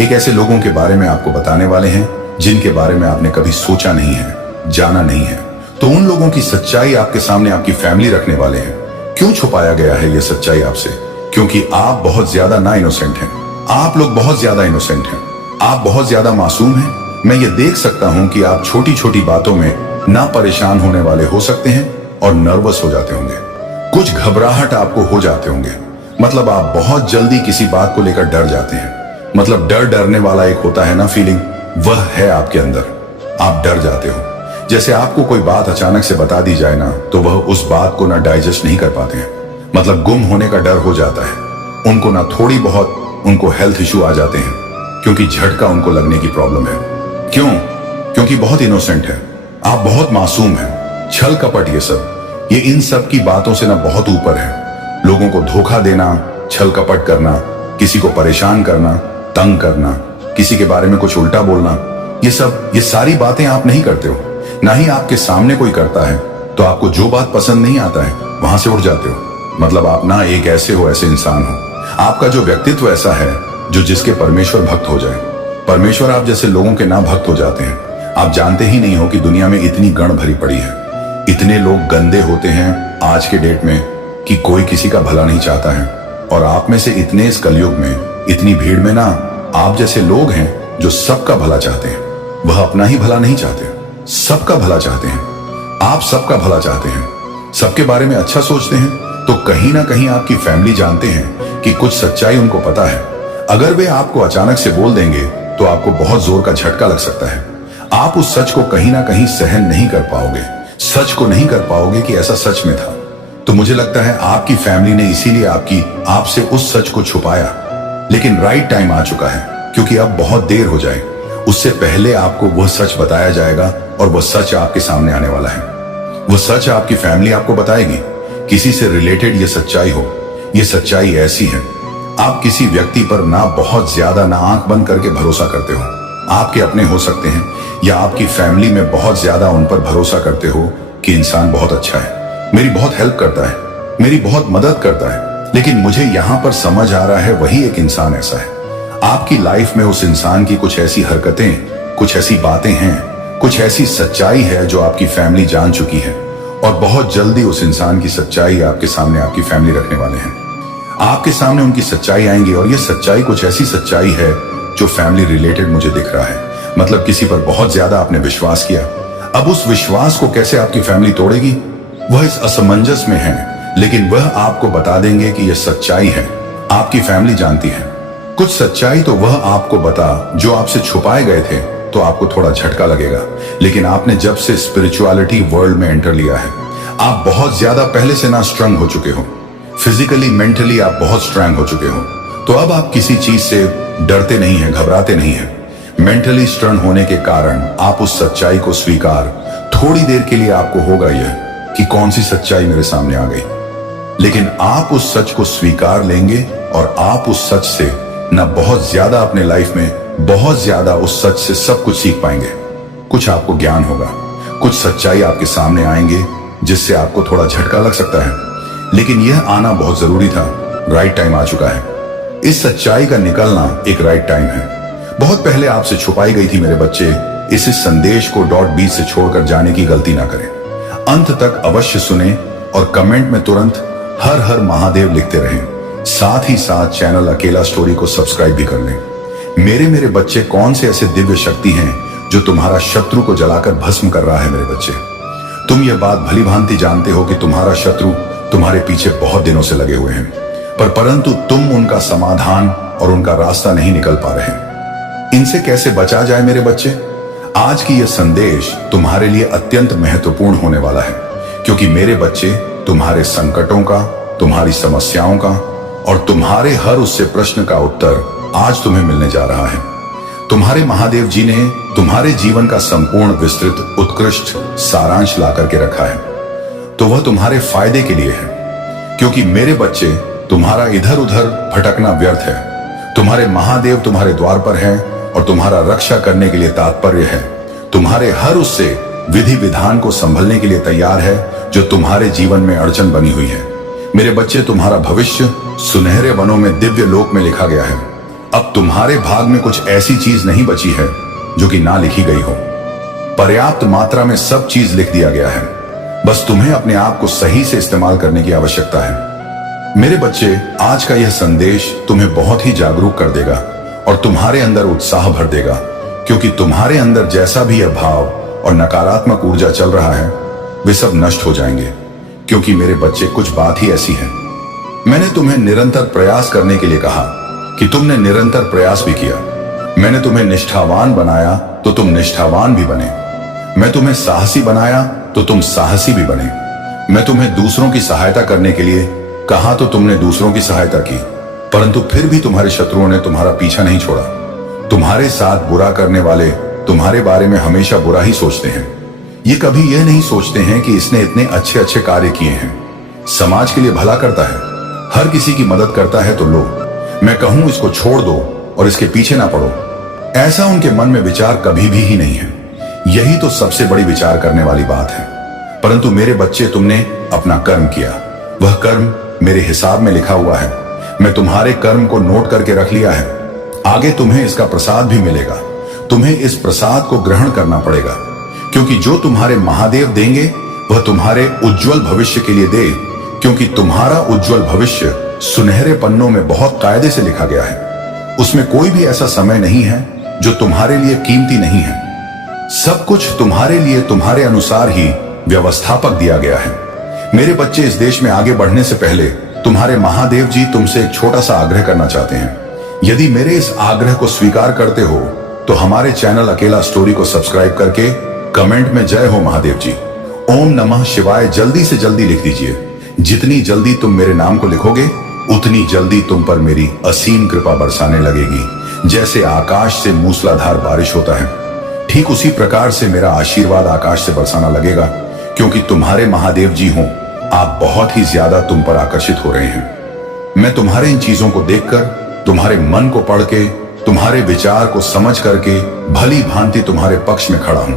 एक ऐसे लोगों के बारे में आपको बताने वाले हैं जिनके बारे में आपने कभी सोचा नहीं है, जाना नहीं है। तो उन लोगों की सच्चाई आपके सामने आपकी फैमिली रखने वाले हैं। क्यों छुपाया गया है यह सच्चाई आपसे? क्योंकि आप बहुत ज्यादा ना इनोसेंट हैं। आप लोग बहुत ज्यादा इनोसेंट हैं। आप बहुत ज्यादा मासूम हैं। मैं ये देख सकता हूं कि आप छोटी छोटी बातों में ना परेशान होने वाले हो सकते हैं और नर्वस हो जाते होंगे। कुछ घबराहट आपको हो जाते होंगे। मतलब आप बहुत जल्दी किसी बात को लेकर डर जाते हैं। मतलब डरने वाला एक होता है ना फीलिंग, वह है आपके अंदर। आप डर जाते हो। जैसे आपको कोई बात अचानक से बता दी जाए ना, तो वह उस बात को ना डाइजेस्ट नहीं कर पाते हैं। मतलब गुम होने का डर हो जाता है उनको। ना थोड़ी बहुत उनको हेल्थ इश्यू आ जाते हैं, क्योंकि झटका उनको लगने की प्रॉब्लम है। क्यों? क्योंकि बहुत इनोसेंट है। आप बहुत मासूम हैं। छल कपट ये इन सब की बातों से ना बहुत ऊपर है। लोगों को धोखा देना, छल कपट करना, किसी को परेशान करना, तंग करना, किसी के बारे में कुछ उल्टा बोलना, ये सारी बातें आप नहीं करते हो। ना ही आपके सामने कोई करता है, तो आपको जो बात पसंद नहीं आता है वहां से उठ जाते हो। मतलब आप ना एक ऐसे इंसान हो। आपका जो व्यक्तित्व ऐसा है जो जिसके परमेश्वर भक्त हो जाए। परमेश्वर आप जैसे लोगों के ना भक्त हो जाते हैं। आप जानते ही नहीं हो कि दुनिया में इतनी गण भरी पड़ी है। इतने लोग गंदे होते हैं आज के डेट में कि कोई किसी का भला नहीं चाहता है। और आप में से इतने इस कलयुग में, इतनी भीड़ में ना आप जैसे लोग हैं जो सबका भला चाहते हैं। वह अपना ही भला नहीं चाहते, सबका भला चाहते हैं। आप सबका भला चाहते हैं, सबके बारे में अच्छा सोचते हैं। तो कहीं ना कहीं आपकी फैमिली जानते हैं कि कुछ सच्चाई उनको पता है। अगर वे आपको अचानक से बोल देंगे तो आपको बहुत जोर का झटका लग सकता है। आप उस सच को कहीं ना कहीं सहन नहीं कर पाओगे। सच को नहीं कर पाओगे कि ऐसा सच में था। तो मुझे लगता है आपकी फैमिली ने इसीलिए आपसे उस सच को छुपाया। लेकिन राइट टाइम आ चुका है, क्योंकि अब बहुत देर हो जाए। उससे पहले आपको वह सच बताया जाएगा और वह सच आपके सामने आने वाला है। वह सच आपकी फैमिली आपको बताएगी। किसी से रिलेटेड ये सच्चाई हो। ये सच्चाई ऐसी है, आप किसी व्यक्ति पर ना बहुत ज्यादा ना आंख बंद करके भरोसा करते हो। आपके अपने हो सकते हैं या आपकी फैमिली में बहुत ज्यादा उन पर भरोसा करते हो कि इंसान बहुत अच्छा है, मेरी बहुत हेल्प करता है, मेरी बहुत मदद करता है। लेकिन मुझे यहां पर समझ आ रहा है वही एक इंसान ऐसा है। आपकी लाइफ में उस इंसान की कुछ ऐसी हरकतें, कुछ ऐसी बातें हैं, कुछ ऐसी सच्चाई है जो आपकी फैमिली जान चुकी है। और बहुत जल्दी उस इंसान की सच्चाई आपके सामने आपकी फैमिली रखने वाले हैं। आपके सामने उनकी सच्चाई आएंगी और ये सच्चाई कुछ ऐसी सच्चाई है जो फैमिली रिलेटेड मुझे दिख रहा है। मतलब किसी पर बहुत ज्यादा आपने विश्वास किया। अब उस विश्वास को कैसे आपकी फैमिली तोड़ेगी, वह इस असमंजस में है। लेकिन वह आपको बता देंगे कि यह सच्चाई है। आपकी फैमिली जानती है कुछ सच्चाई, तो वह आपको बता जो आपसे छुपाए गए थे, तो आपको थोड़ा झटका लगेगा। लेकिन आपने जब से स्पिरिचुअलिटी वर्ल्ड में एंटर लिया है, आप बहुत ज्यादा पहले से ना स्ट्रांग हो चुके हो। फिजिकली, मेंटली आप बहुत स्ट्रांग हो चुके हो। तो अब आप किसी चीज से डरते नहीं हैं, घबराते नहीं हैं। मेंटली स्ट्रांग होने के कारण आप उस सच्चाई को स्वीकार, थोड़ी देर के लिए आपको होगा यह कि कौन सी सच्चाई मेरे सामने आ गई, लेकिन आप उस सच को स्वीकार लेंगे और आप उस सच से ना बहुत ज्यादा अपने लाइफ में बहुत ज्यादा उस सच से सब कुछ सीख पाएंगे। कुछ आपको ज्ञान होगा, कुछ सच्चाई आपके सामने आएंगे जिससे आपको थोड़ा झटका लग सकता है, लेकिन यह आना बहुत जरूरी था। राइट टाइम आ चुका है। इस सच्चाई का निकलना एक राइट टाइम है। बहुत पहले आपसे छुपाई गई थी मेरे बच्चे। इस संदेश को .b से छोड़कर जाने की गलती ना करें। अंत तक अवश्य सुने और कमेंट में तुरंत हर हर महादेव लिखते रहें। साथ ही साथ चैनल अकेला स्टोरी को सब्सक्राइब भी कर लें। मेरे बच्चे, कौन से ऐसे दिव्य शक्ति हैं जो तुम्हारा शत्रु को जलाकर भस्म कर रहा है? मेरे बच्चे, तुम यह बात भली भांति जानते हो कि तुम्हारा शत्रु तुम्हारे पीछे बहुत दिनों से लगे हुए हैं, परंतु तुम उनका समाधान और उनका रास्ता नहीं निकल पा रहे। इनसे कैसे बचा जाए मेरे बच्चे? आज की यह संदेश तुम्हारे लिए अत्यंत महत्वपूर्ण होने वाला है, क्योंकि मेरे बच्चे, तुम्हारे संकटों का, तुम्हारी समस्याओं का और तुम्हारे हर उससे प्रश्न का उत्तर आज तुम्हें मिलने जा रहा है। तुम्हारे महादेव जी ने तुम्हारे जीवन का संपूर्ण विस्तृत उत्कृष्ट सारांश ला करके रखा है, तो वह तुम्हारे फायदे के लिए है। क्योंकि मेरे बच्चे, तुम्हारा इधर उधर भटकना व्यर्थ है। तुम्हारे महादेव तुम्हारे द्वार पर हैं और तुम्हारा रक्षा करने के लिए तात्पर्य है। तुम्हारे हर उससे विधि विधान को संभलने के लिए तैयार है जो तुम्हारे जीवन में अड़चन बनी हुई है। मेरे बच्चे, तुम्हारा भविष्य सुनहरे वनों में दिव्य लोक में लिखा गया है। अब तुम्हारे भाग में कुछ ऐसी चीज नहीं बची है जो कि ना लिखी गई हो। पर्याप्त मात्रा में सब चीज लिख दिया गया है। बस तुम्हें अपने आप को सही से इस्तेमाल करने की आवश्यकता है। मेरे बच्चे, आज का यह संदेश तुम्हें बहुत ही जागरूक कर देगा और तुम्हारे अंदर उत्साह भर देगा, क्योंकि तुम्हारे अंदर जैसा भी अभाव और नकारात्मक ऊर्जा चल रहा है, वे सब नष्ट हो जाएंगे। क्योंकि मेरे बच्चे, कुछ बात ही ऐसी है। मैंने तुम्हें निरंतर प्रयास करने के लिए कहा कि तुमने निरंतर प्रयास भी किया। मैंने तुम्हें निष्ठावान बनाया तो तुम निष्ठावान भी बने। मैं तुम्हें साहसी बनाया तो तुम साहसी भी बने। मैं तुम्हें दूसरों की सहायता करने के लिए कहा तो तुमने दूसरों की सहायता की, परंतु फिर भी तुम्हारे शत्रुओं ने तुम्हारा पीछा नहीं छोड़ा। तुम्हारे साथ बुरा करने वाले तुम्हारे बारे में हमेशा बुरा ही सोचते हैं। ये कभी यह नहीं सोचते हैं कि इसने इतने अच्छे अच्छे कार्य किए हैं, समाज के लिए भला करता है, हर किसी की मदद करता है, तो लो, मैं कहूं इसको छोड़ दो और इसके पीछे ना पड़ो। ऐसा उनके मन में विचार कभी भी ही नहीं है। यही तो सबसे बड़ी विचार करने वाली बात है। परंतु मेरे बच्चे, तुमने अपना कर्म किया। वह कर्म मेरे हिसाब में लिखा हुआ है। मैं तुम्हारे कर्म को नोट करके रख लिया है। आगे तुम्हें इसका प्रसाद भी मिलेगा। तुम्हें इस प्रसाद को ग्रहण करना पड़ेगा, क्योंकि जो तुम्हारे महादेव देंगे वह तुम्हारे उज्जवल भविष्य के लिए दे, क्योंकि तुम्हारा उज्जवल भविष्य सुनहरे पन्नों में बहुत कायदे से लिखा गया है। उसमें कोई भी ऐसा समय नहीं है जो तुम्हारे लिए कीमती नहीं है। सब कुछ तुम्हारे लिए तुम्हारे अनुसार ही व्यवस्थापक दिया गया है। मेरे बच्चे, इस देश में आगे बढ़ने से पहले तुम्हारे महादेव जी तुमसे एक छोटा सा आग्रह करना चाहते हैं। यदि मेरे इस आग्रह को स्वीकार करते हो तो हमारे चैनल अकेला स्टोरी को सब्सक्राइब करके कमेंट में जय हो महादेव जी, ओम नमः शिवाय जल्दी से जल्दी लिख दीजिए। जितनी जल्दी तुम मेरे नाम को लिखोगे, उतनी जल्दी तुम पर मेरी असीम कृपा बरसाने लगेगी। जैसे आकाश से मूसलाधार बारिश होता है, ठीक उसी प्रकार से मेरा आशीर्वाद आकाश से बरसाना लगेगा, क्योंकि तुम्हारे महादेव जी हो, आप बहुत ही ज्यादा तुम पर आकर्षित हो रहे हैं। मैं तुम्हारे इन चीजों को देखकर, तुम्हारे मन को पढ़ के, तुम्हारे विचार को समझ करके भली भांति तुम्हारे पक्ष में खड़ा हूं,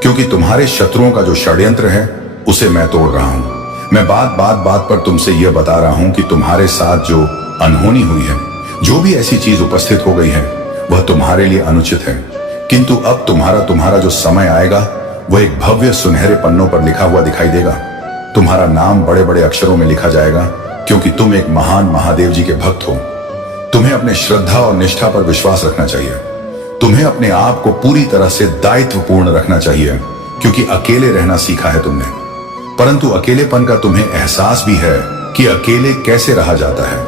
क्योंकि तुम्हारे शत्रुओं का जो षड्यंत्र है उसे मैं तोड़ रहा हूं। मैं बात पर तुमसे यह बता रहा हूं कि तुम्हारे साथ जो अनहोनी हुई है, जो भी ऐसी चीज उपस्थित हो गई है, वह तुम्हारे लिए अनुचित है। किंतु अब तुम्हारा जो समय आएगा, वह एक भव्य सुनहरे पन्नों पर लिखा हुआ दिखाई देगा। तुम्हारा नाम बड़े बड़े अक्षरों में लिखा जाएगा, क्योंकि तुम एक महान महादेव जी के भक्त हो। तुम्हें अपने श्रद्धा और निष्ठा पर विश्वास रखना चाहिए। तुम्हें अपने आप को पूरी तरह से दायित्वपूर्ण रखना चाहिए, क्योंकि अकेले रहना सीखा है तुमने, परंतु अकेलेपन का तुम्हें एहसास भी है कि अकेले कैसे रहा जाता है।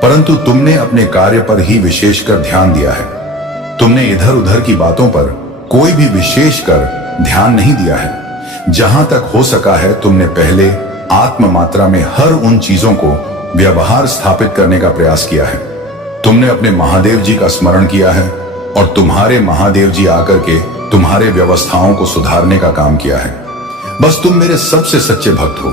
परंतु तुमने अपने कार्य पर ही विशेषकर ध्यान दिया है। तुमने इधर उधर की बातों पर कोई भी विशेषकर ध्यान नहीं दिया है। जहां तक हो सका है, तुमने पहले आत्म मात्रा में हर उन चीजों को व्यवहार स्थापित करने का प्रयास किया है। तुमने अपने महादेव जी का स्मरण किया है और तुम्हारे महादेव जी आकर के तुम्हारे व्यवस्थाओं को सुधारने का काम किया है। बस तुम मेरे सबसे सच्चे भक्त हो,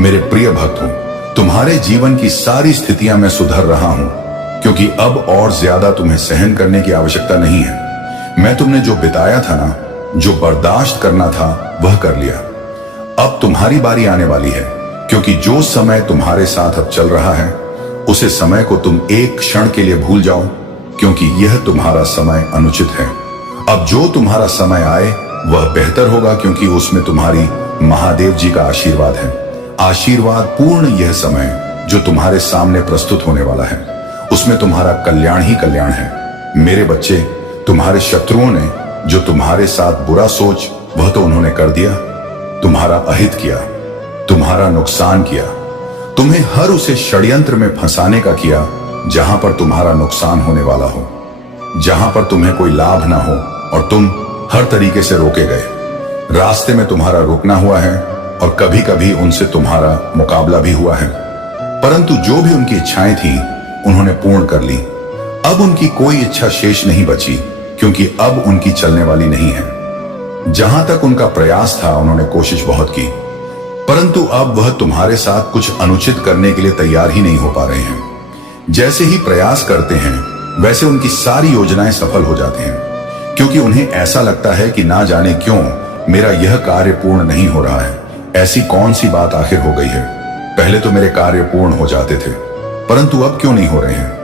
मेरे प्रिय भक्त हो। तुम्हारे जीवन की सारी स्थितियां मैं सुधर रहा हूं, क्योंकि अब और ज्यादा तुम्हें सहन करने की आवश्यकता नहीं है। मैं तुमने जो बिताया था ना, जो बर्दाश्त करना था वह कर लिया। अब तुम्हारी बारी आने वाली है, क्योंकि जो समय तुम्हारे साथ अब चल रहा है उसे समय को तुम एक क्षण के लिए भूल जाओ, क्योंकि यह तुम्हारा समय अनुचित है। अब जो तुम्हारा समय आए वह बेहतर होगा, क्योंकि उसमें तुम्हारी महादेव जी का आशीर्वाद है। आशीर्वाद पूर्ण यह समय जो तुम्हारे सामने प्रस्तुत होने वाला है उसमें तुम्हारा कल्याण ही कल्याण है। मेरे बच्चे, तुम्हारे शत्रुओं ने जो तुम्हारे साथ बुरा सोच वह तो उन्होंने कर दिया, तुम्हारा अहित किया, तुम्हारा नुकसान किया, तुम्हें हर उसे षड्यंत्र में फंसाने का किया जहां पर तुम्हारा नुकसान होने वाला हो, जहां पर तुम्हें कोई लाभ ना हो, और तुम हर तरीके से रोके गए। रास्ते में तुम्हारा रुकना हुआ है और कभी कभी उनसे तुम्हारा मुकाबला भी हुआ है, परंतु जो भी उनकी इच्छाएं थी उन्होंने पूर्ण कर ली। अब उनकी कोई इच्छा शेष नहीं बची, क्योंकि अब उनकी चलने वाली नहीं है। जहां तक उनका प्रयास था उन्होंने कोशिश बहुत की, परंतु अब वह तुम्हारे साथ कुछ अनुचित करने के लिए तैयार ही नहीं हो पा रहे हैं। जैसे ही प्रयास करते हैं वैसे उनकी सारी योजनाएं सफल हो जाती हैं, क्योंकि उन्हें ऐसा लगता है कि ना जाने क्यों मेरा यह कार्य पूर्ण नहीं हो रहा है। ऐसी कौन सी बात आखिर हो गई है? पहले तो मेरे कार्य पूर्ण हो जाते थे, परंतु अब क्यों नहीं हो रहे हैं?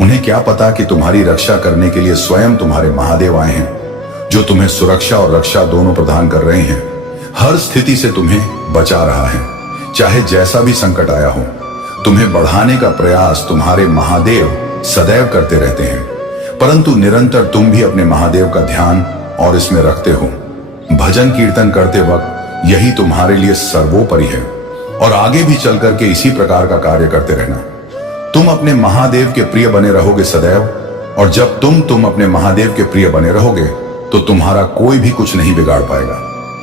उन्हें क्या पता कि तुम्हारी रक्षा करने के लिए स्वयं तुम्हारे महादेव आए हैं, जो तुम्हें सुरक्षा और रक्षा दोनों प्रदान कर रहे हैं। हर स्थिति से तुम्हें बचा रहा है, चाहे जैसा भी संकट आया हो। तुम्हें बढ़ाने का प्रयास तुम्हारे महादेव सदैव करते रहते हैं, परंतु निरंतर तुम भी अपने महादेव का ध्यान और इसमें रखते हो। भजन कीर्तन करते वक्त यही तुम्हारे लिए सर्वोपरि है, और आगे भी चल करके इसी प्रकार का कार्य करते रहना। तुम अपने महादेव के प्रिय बने रहोगे सदैव, और जब तुम अपने महादेव के प्रिय बने रहोगे तो तुम्हारा कोई भी कुछ नहीं बिगाड़ पाएगा।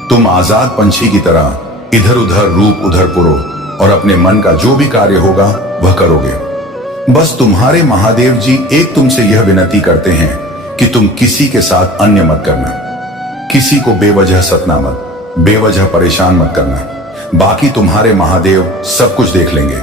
तुम आजाद पंछी की तरह इधर उधर रूप उधर पुरो, और अपने मन का जो भी कार्य होगा वह करोगे। बस तुम्हारे महादेव जी एक तुमसे यह विनती करते हैं कि तुम किसी के साथ अन्य मत करना, किसी को बेवजह सतना मत, बेवजह परेशान मत करना। बाकी तुम्हारे महादेव सब कुछ देख लेंगे,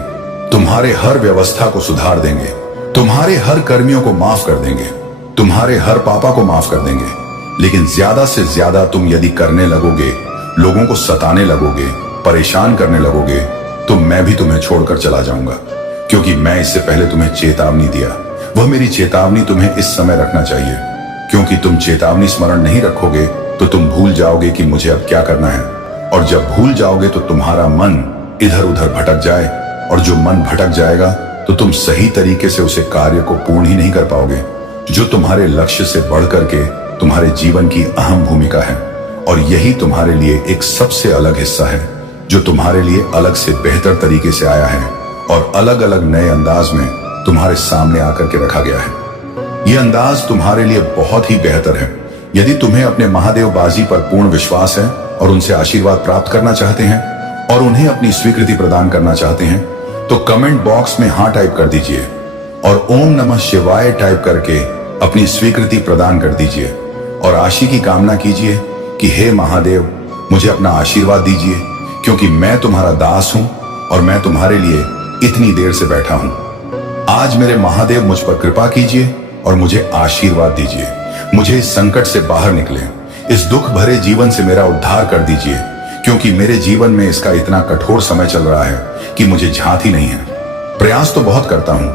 तुम्हारे हर व्यवस्था को सुधार देंगे, तुम्हारे हर कर्मियों को माफ कर देंगे, तुम्हारे हर पापा को माफ कर देंगे। लेकिन ज्यादा से ज्यादा तुम यदि करने लगोगे, लोगों को सताने लगोगे, परेशान करने लगोगे, तो मैं भी तुम्हें छोड़कर चला जाऊंगा, क्योंकि मैं इससे पहले तुम्हें चेतावनी दिया। वह मेरी चेतावनी तुम्हें इस समय रखना चाहिए, क्योंकि तुम चेतावनी स्मरण नहीं रखोगे तो तुम भूल जाओगे कि मुझे अब क्या करना है, और जब भूल जाओगे तो तुम्हारा मन इधर उधर भटक जाए, और जो मन भटक जाएगा तो तुम सही तरीके से उसे कार्य को पूर्ण ही नहीं कर पाओगे, जो तुम्हारे लक्ष्य से बढ़ करके तुम्हारे जीवन की अहम भूमिका है। और यही तुम्हारे लिए एक सबसे अलग हिस्सा है, जो तुम्हारे लिए अलग से बेहतर तरीके से आया है और अलग अलग नए अंदाज में तुम्हारे सामने आकर के रखा गया है। यह अंदाज तुम्हारे लिए बहुत ही बेहतर है। यदि तुम्हें अपने महादेव बाजी पर पूर्ण विश्वास है और उनसे आशीर्वाद प्राप्त करना चाहते हैं और उन्हें अपनी स्वीकृति प्रदान करना चाहते हैं, तो कमेंट बॉक्स में हाँ टाइप कर दीजिए और ओम नमः शिवाय टाइप करके अपनी स्वीकृति प्रदान कर दीजिए, और आशी की कामना कीजिए कि हे महादेव मुझे अपना आशीर्वाद दीजिए, क्योंकि मैं तुम्हारा दास हूं और मैं तुम्हारे लिए इतनी देर से बैठा हूं। आज मेरे महादेव मुझ पर कृपा कीजिए और मुझे आशीर्वाद दीजिए। मुझे इस संकट से बाहर निकले, इस दुख भरे जीवन से मेरा उद्धार कर दीजिए, क्योंकि मेरे जीवन में इसका इतना कठोर समय चल रहा है कि मुझे झांक ही नहीं है। प्रयास तो बहुत करता हूं,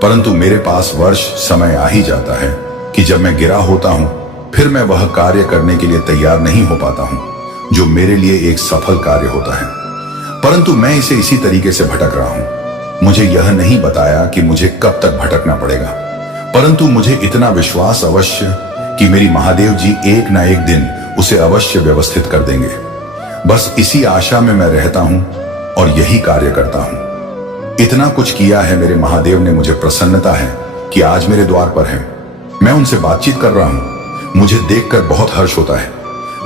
परंतु मेरे पास वर्ष समय आ ही जाता है कि जब मैं गिरा होता हूं, फिर मैं वह कार्य करने के लिए तैयार नहीं हो पाता हूं जो मेरे लिए एक सफल कार्य होता है। परंतु मैं इसे इसी तरीके से भटक रहा हूं। मुझे यह नहीं बताया कि मुझे कब तक भटकना पड़ेगा, परंतु मुझे इतना विश्वास अवश्य कि मेरी महादेव जी एक ना एक दिन उसे अवश्य व्यवस्थित कर देंगे। बस इसी आशा में मैं रहता हूं और यही कार्य करता हूं। इतना कुछ किया है मेरे महादेव ने, मुझे प्रसन्नता है कि आज मेरे द्वार पर है। मैं उनसे बातचीत कर रहा हूं। मुझे देखकर बहुत हर्ष होता है।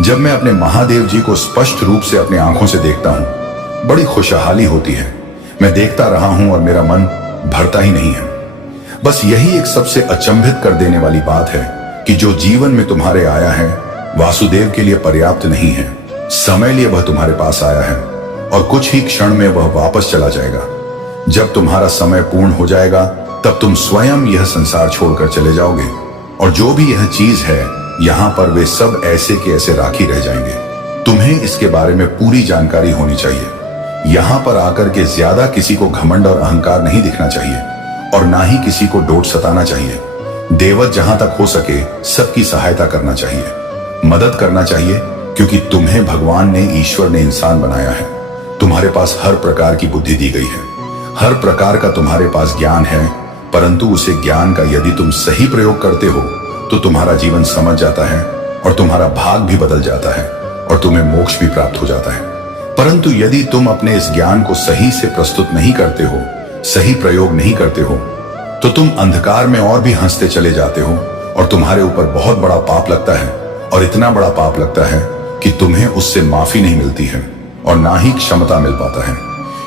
जब मैं अपने महादेव जी को स्पष्ट रूप से अपनी आंखों से देखता हूं, बड़ी खुशहाली होती है। मैं देखता रहा हूं और मेरा मन भरता ही नहीं है। बस यही एक सबसे अचंभित कर देने वाली बात है कि जो जीवन में तुम्हारे आया है वासुदेव के लिए पर्याप्त नहीं है। समय लिए वह तुम्हारे पास आया है और कुछ ही क्षण में वह वापस चला जाएगा। जब तुम्हारा समय पूर्ण हो जाएगा तब तुम स्वयं यह संसार छोड़कर चले जाओगे, और जो भी यह चीज है यहाँ पर वे सब ऐसे के ऐसे राखी रह जाएंगे। तुम्हें इसके बारे में पूरी जानकारी होनी चाहिए। यहाँ पर आकर के ज्यादा किसी को घमंड और अहंकार नहीं दिखना चाहिए और ना ही किसी को डोट सताना चाहिए। देवत जहां तक हो सके सबकी सहायता करना चाहिए, मदद करना चाहिए, क्योंकि तुम्हें भगवान ने, ईश्वर ने इंसान बनाया है। तुम्हारे पास हर प्रकार की बुद्धि दी गई है, हर प्रकार का तुम्हारे पास ज्ञान है, परंतु उसे ज्ञान का यदि तुम सही प्रयोग करते हो तो तुम्हारा जीवन समझ जाता है और तुम्हारा भाग भी बदल जाता है और तुम्हें मोक्ष भी प्राप्त हो जाता है। परंतु यदि तुम अपने इस ज्ञान को सही से प्रस्तुत नहीं करते हो, सही प्रयोग नहीं करते हो, तो तुम अंधकार में और भी हंसते चले जाते हो और तुम्हारे ऊपर बहुत बड़ा पाप लगता है, और इतना बड़ा पाप लगता है कि तुम्हें उससे माफी नहीं मिलती है और ना ही क्षमता मिल पाता है,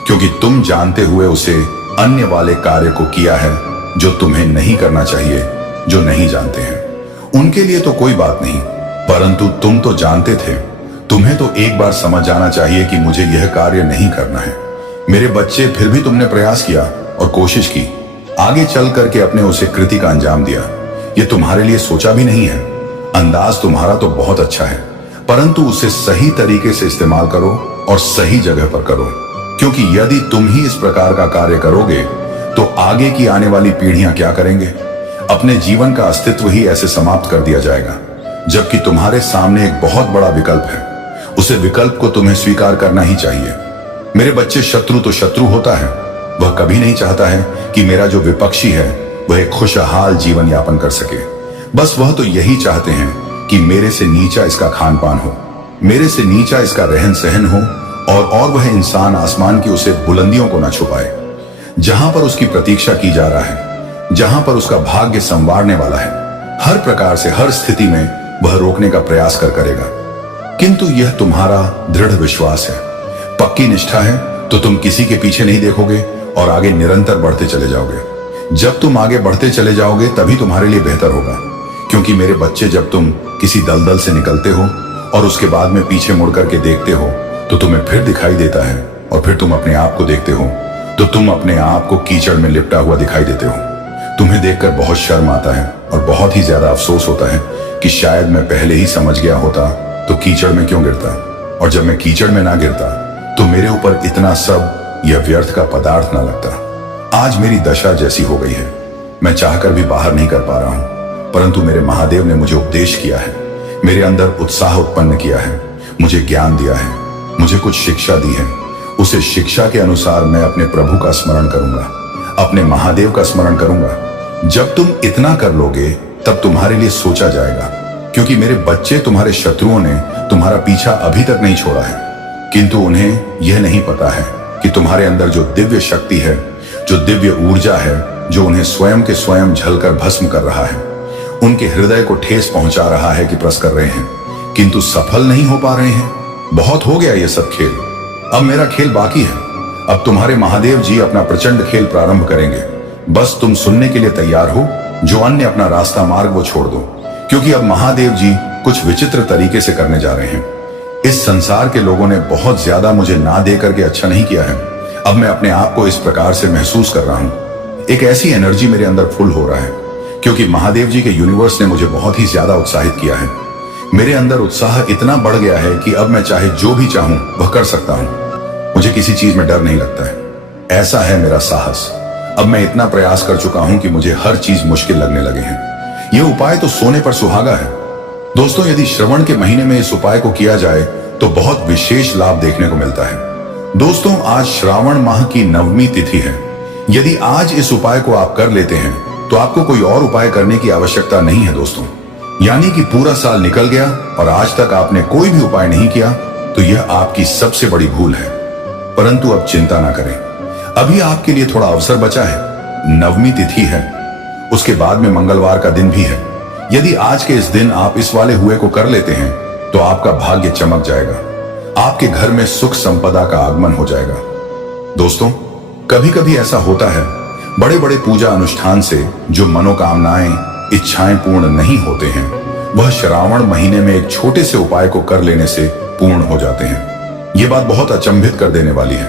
क्योंकि तुम जानते हुए उसे अन्य वाले कार्य को किया है जो तुम्हें नहीं करना चाहिए। जो नहीं जानते हैं उनके लिए तो कोई बात नहीं, परंतु तुम तो जानते थे। तुम्हें तो एक बार समझ जाना चाहिए कि मुझे यह कार्य नहीं करना है। मेरे बच्चे, फिर भी तुमने प्रयास किया और कोशिश की, आगे चल करके अपने उसे कृति का अंजाम दिया। ये तुम्हारे लिए सोचा भी नहीं है। अंदाज तुम्हारा तो बहुत अच्छा है, परंतु उसे सही तरीके से इस्तेमाल करो और सही जगह पर करो, क्योंकि यदि तुम ही इस प्रकार का कार्य करोगे तो आगे की आने वाली पीढ़ियां क्या करेंगे? अपने जीवन का अस्तित्व ही ऐसे समाप्त कर दिया जाएगा। जबकि तुम्हारे सामने एक बहुत बड़ा विकल्प है, उसे विकल्प को तुम्हें स्वीकार करना ही चाहिए। मेरे बच्चे, शत्रु तो शत्रु होता है, वह कभी नहीं चाहता है कि मेरा जो विपक्षी है वह एक खुशहाल जीवन यापन कर सके। बस वह तो यही चाहते हैं कि मेरे से नीचा इसका खान पान हो, मेरे से नीचा इसका रहन सहन हो, और वह इंसान आसमान की उसे बुलंदियों को ना छुपाए जहां पर उसकी प्रतीक्षा की जा रहा है, जहां पर उसका भाग्य संवारने वाला है। हर प्रकार से, हर स्थिति में वह रोकने का प्रयास करेगा। किंतु यह तुम्हारा दृढ़ विश्वास है, पक्की निष्ठा है, तो तुम किसी के पीछे नहीं देखोगे और आगे निरंतर बढ़ते चले जाओगे। जब तुम आगे बढ़ते चले जाओगे तभी तुम्हारे लिए बेहतर होगा, क्योंकि मेरे बच्चे, जब तुम किसी दलदल से निकलते हो और उसके बाद में पीछे मुड़ करके देखते हो तो तुम्हें फिर दिखाई देता है, और फिर तुम अपने आप को देखते हो तो तुम अपने आप को कीचड़ में लिपटा हुआ दिखाई देते हो। तुम्हें देखकर बहुत शर्म आता है और बहुत ही ज्यादा अफसोस होता है कि शायद मैं पहले ही समझ गया होता तो कीचड़ में क्यों गिरता, और जब मैं कीचड़ में ना गिरता तो मेरे ऊपर इतना सब यह व्यर्थ का पदार्थ ना लगता। आज मेरी दशा जैसी हो गई है, मैं चाहकर भी बाहर नहीं कर पा रहा हूं, परंतु मेरे महादेव ने मुझे उपदेश किया है, मेरे अंदर उत्साह उत्पन्न किया है, मुझे ज्ञान दिया है, मुझे कुछ शिक्षा दी है। उसे शिक्षा के अनुसार मैं अपने प्रभु का स्मरण करूंगा, अपने महादेव का स्मरण करूंगा। जब तुम इतना कर लोगे तब तुम्हारे लिए सोचा जाएगा, क्योंकि मेरे बच्चे, तुम्हारे शत्रुओं ने तुम्हारा पीछा अभी तक नहीं छोड़ा है, किंतु उन्हें यह नहीं पता है कि तुम्हारे अंदर जो दिव्य शक्ति है, जो दिव्य ऊर्जा है, जो उन्हें स्वयं के स्वयं झलकर भस्म कर रहा है, उनके हृदय को ठेस पहुंचा रहा है कि प्रस कर रहे हैं, किंतु सफल नहीं हो पा रहे हैं। बहुत हो गया ये सब खेल, अब मेरा खेल बाकी है। अब तुम्हारे महादेव जी अपना प्रचंड खेल प्रारंभ करेंगे। बस तुम सुनने के लिए तैयार हो। जो अन्य अपना रास्ता मार्ग वो छोड़ दो, क्योंकि अब महादेव जी कुछ विचित्र तरीके से करने जा रहे हैं। इस संसार के लोगों ने बहुत ज्यादा मुझे ना दे करके अच्छा नहीं किया है। अब मैं अपने आप को इस प्रकार से महसूस कर रहा हूं, एक ऐसी एनर्जी मेरे अंदर फुल हो रहा है, क्योंकि महादेव जी के यूनिवर्स ने मुझे बहुत ही ज्यादा उत्साहित किया है। मेरे अंदर उत्साह इतना बढ़ गया है कि अब मैं चाहे जो भी चाहूं वह कर सकता हूं। मुझे किसी चीज में डर नहीं लगता है। ऐसा है मेरा साहस। अब मैं इतना प्रयास कर चुका हूं कि मुझे हर चीज मुश्किल लगने लगे हैं। यह उपाय तो सोने पर सुहागा है। दोस्तों, यदि श्रवण के महीने में इस उपाय को किया जाए तो बहुत विशेष लाभ देखने को मिलता है। दोस्तों, आज श्रावण माह की 9वीं तिथि है। यदि आज इस उपाय को आप कर लेते हैं तो आपको कोई और उपाय करने की आवश्यकता नहीं है दोस्तों। यानी कि पूरा साल निकल गया और आज तक आपने कोई भी उपाय नहीं किया, तो यह आपकी सबसे बड़ी भूल है। परंतु अब चिंता ना करें, अभी आपके लिए थोड़ा अवसर बचा है। 9वीं तिथि है, उसके बाद में मंगलवार का दिन भी है। यदि आज के इस दिन आप इस वाले हुए को कर लेते हैं तो आपका भाग्य चमक जाएगा, आपके घर में सुख संपदा का आगमन हो जाएगा। दोस्तों, कभी कभी ऐसा होता है, बड़े बड़े पूजा अनुष्ठान से जो मनोकामनाएं, इच्छाएं पूर्ण नहीं होते हैं, वह श्रावण महीने में एक छोटे से उपाय को कर लेने से पूर्ण हो जाते हैं। यह बात बहुत अचंभित कर देने वाली है,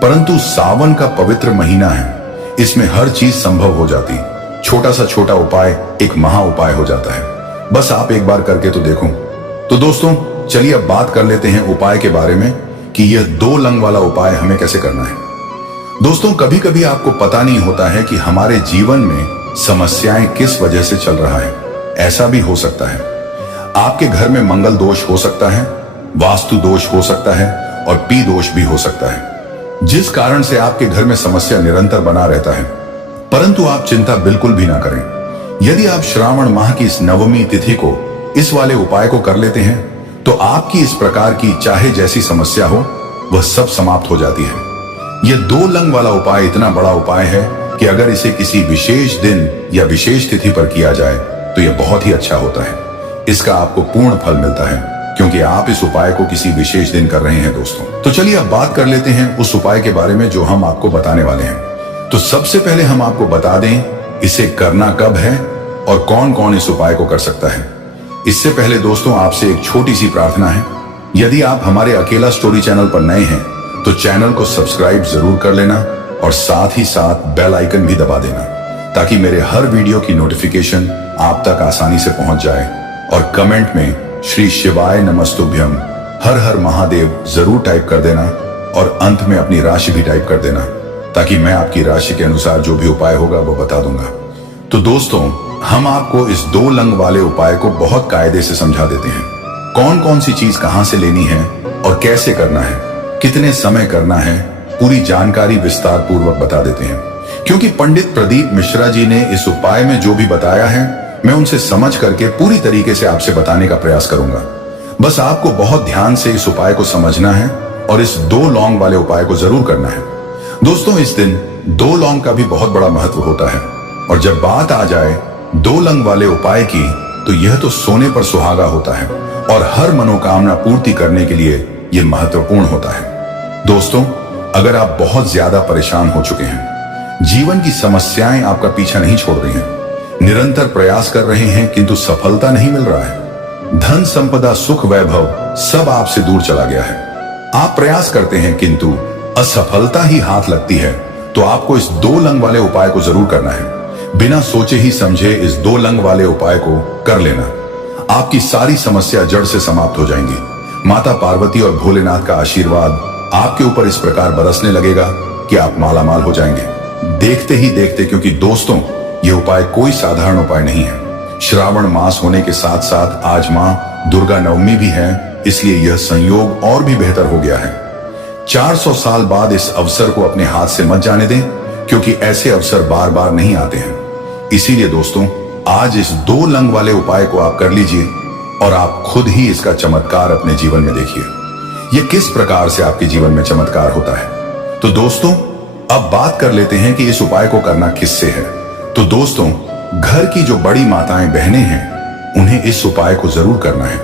परंतु सावन का पवित्र महीना है, इसमें हर चीज संभव हो जाती। छोटा सा छोटा उपाय एक महा उपाय हो जाता है। बस आप एक बार करके तो देखो। तो दोस्तों चलिए अब बात कर लेते हैं उपाय के बारे में कि यह 2 लंग वाला उपाय हमें कैसे करना है। दोस्तों कभी कभी आपको पता नहीं होता है कि हमारे जीवन में समस्याएं किस वजह से चल रहा है। ऐसा भी हो सकता है आपके घर में मंगल दोष हो सकता है, वास्तु दोष हो सकता है और पी दोष भी हो सकता है, जिस कारण से आपके घर में समस्या निरंतर बना रहता है। परंतु आप चिंता बिल्कुल भी ना करें। यदि आप श्रावण माह की इस नवमी तिथि को इस वाले उपाय को कर लेते हैं तो आपकी इस प्रकार की चाहे जैसी समस्या हो वह सब समाप्त हो जाती है। यह 2 लंग वाला उपाय इतना बड़ा उपाय है कि अगर इसे किसी विशेष दिन या विशेष तिथि पर किया जाए तो यह बहुत ही अच्छा होता है। इसका आपको पूर्ण फल मिलता है क्योंकि आप इस उपाय को किसी विशेष दिन कर रहे हैं दोस्तों। तो चलिए अब बात कर लेते हैं उस उपाय के बारे में जो हम आपको बताने वाले हैं। तो सबसे पहले हम आपको बता दें इसे करना कब है और कौन कौन इस उपाय को कर सकता है। इससे पहले दोस्तों आपसे एक छोटी सी प्रार्थना है। यदि आप हमारे अकेला स्टोरी चैनल पर नए हैं तो चैनल को सब्सक्राइब जरूर कर लेना और साथ ही साथ बेल आइकन भी दबा देना ताकि मेरे हर वीडियो की नोटिफिकेशन आप तक आसानी से पहुंच जाए। और कमेंट में श्री शिवाय नमस्तुभ्यम हर हर महादेव जरूर टाइप कर देना और अंत में अपनी राशि भी टाइप कर देना ताकि मैं आपकी राशि के अनुसार जो भी उपाय होगा वो बता दूंगा। तो दोस्तों हम आपको इस 2 लंग वाले उपाय को बहुत कायदे से समझा देते हैं। कौन कौन सी चीज कहां से लेनी है और कैसे करना है, कितने समय करना है, पूरी जानकारी विस्तार पूर्वक बता देते हैं। क्योंकि पंडित प्रदीप मिश्रा जी ने इस उपाय में जो भी बताया है मैं उनसे समझ करके पूरी तरीके से आपसे बताने का प्रयास करूंगा। बस आपको बहुत ध्यान से इस उपाय को समझना है और इस 2 लौंग वाले उपाय को जरूर करना है। दोस्तों इस दिन 2 लौंग का भी बहुत बड़ा महत्व होता है और जब बात आ जाए 2 लंग वाले उपाय की तो यह तो सोने पर सुहागा होता है और हर मनोकामना पूर्ति करने के लिए यह महत्वपूर्ण होता है। दोस्तों अगर आप बहुत ज्यादा परेशान हो चुके हैं, जीवन की समस्याएं आपका पीछा नहीं छोड़ रही हैं, निरंतर प्रयास कर रहे हैं किंतु सफलता नहीं मिल रहा है, धन संपदा सुख वैभव सब आपसे दूर चला गया है, आप प्रयास करते हैं किंतु असफलता ही हाथ लगती है, तो आपको इस 2 लंग वाले उपाय को जरूर करना है। बिना सोचे ही समझे इस 2 लंग वाले उपाय को कर लेना, आपकी सारी समस्या जड़ से समाप्त हो जाएंगी। माता पार्वती और भोलेनाथ का आशीर्वाद आपके ऊपर इस प्रकार बरसने लगेगा कि आप मालामाल हो जाएंगे देखते ही देखते। क्योंकि दोस्तों यह उपाय कोई साधारण उपाय नहीं है। श्रावण मास होने के साथ साथ आज मां दुर्गा नवमी भी है, इसलिए यह संयोग और भी बेहतर हो गया है। 400 साल बाद इस अवसर को अपने हाथ से मत जाने दें क्योंकि ऐसे अवसर बार बार नहीं आते हैं। इसीलिए दोस्तों आज इस 2 लंग वाले उपाय को आप कर लीजिए और आप खुद ही इसका चमत्कार अपने जीवन में देखिए। यह किस प्रकार से आपके जीवन में चमत्कार होता है। तो दोस्तों अब बात कर लेते हैं कि इस उपाय को करना किससे है। तो दोस्तों घर की जो बड़ी माताएं बहनें हैं उन्हें इस उपाय को जरूर करना है।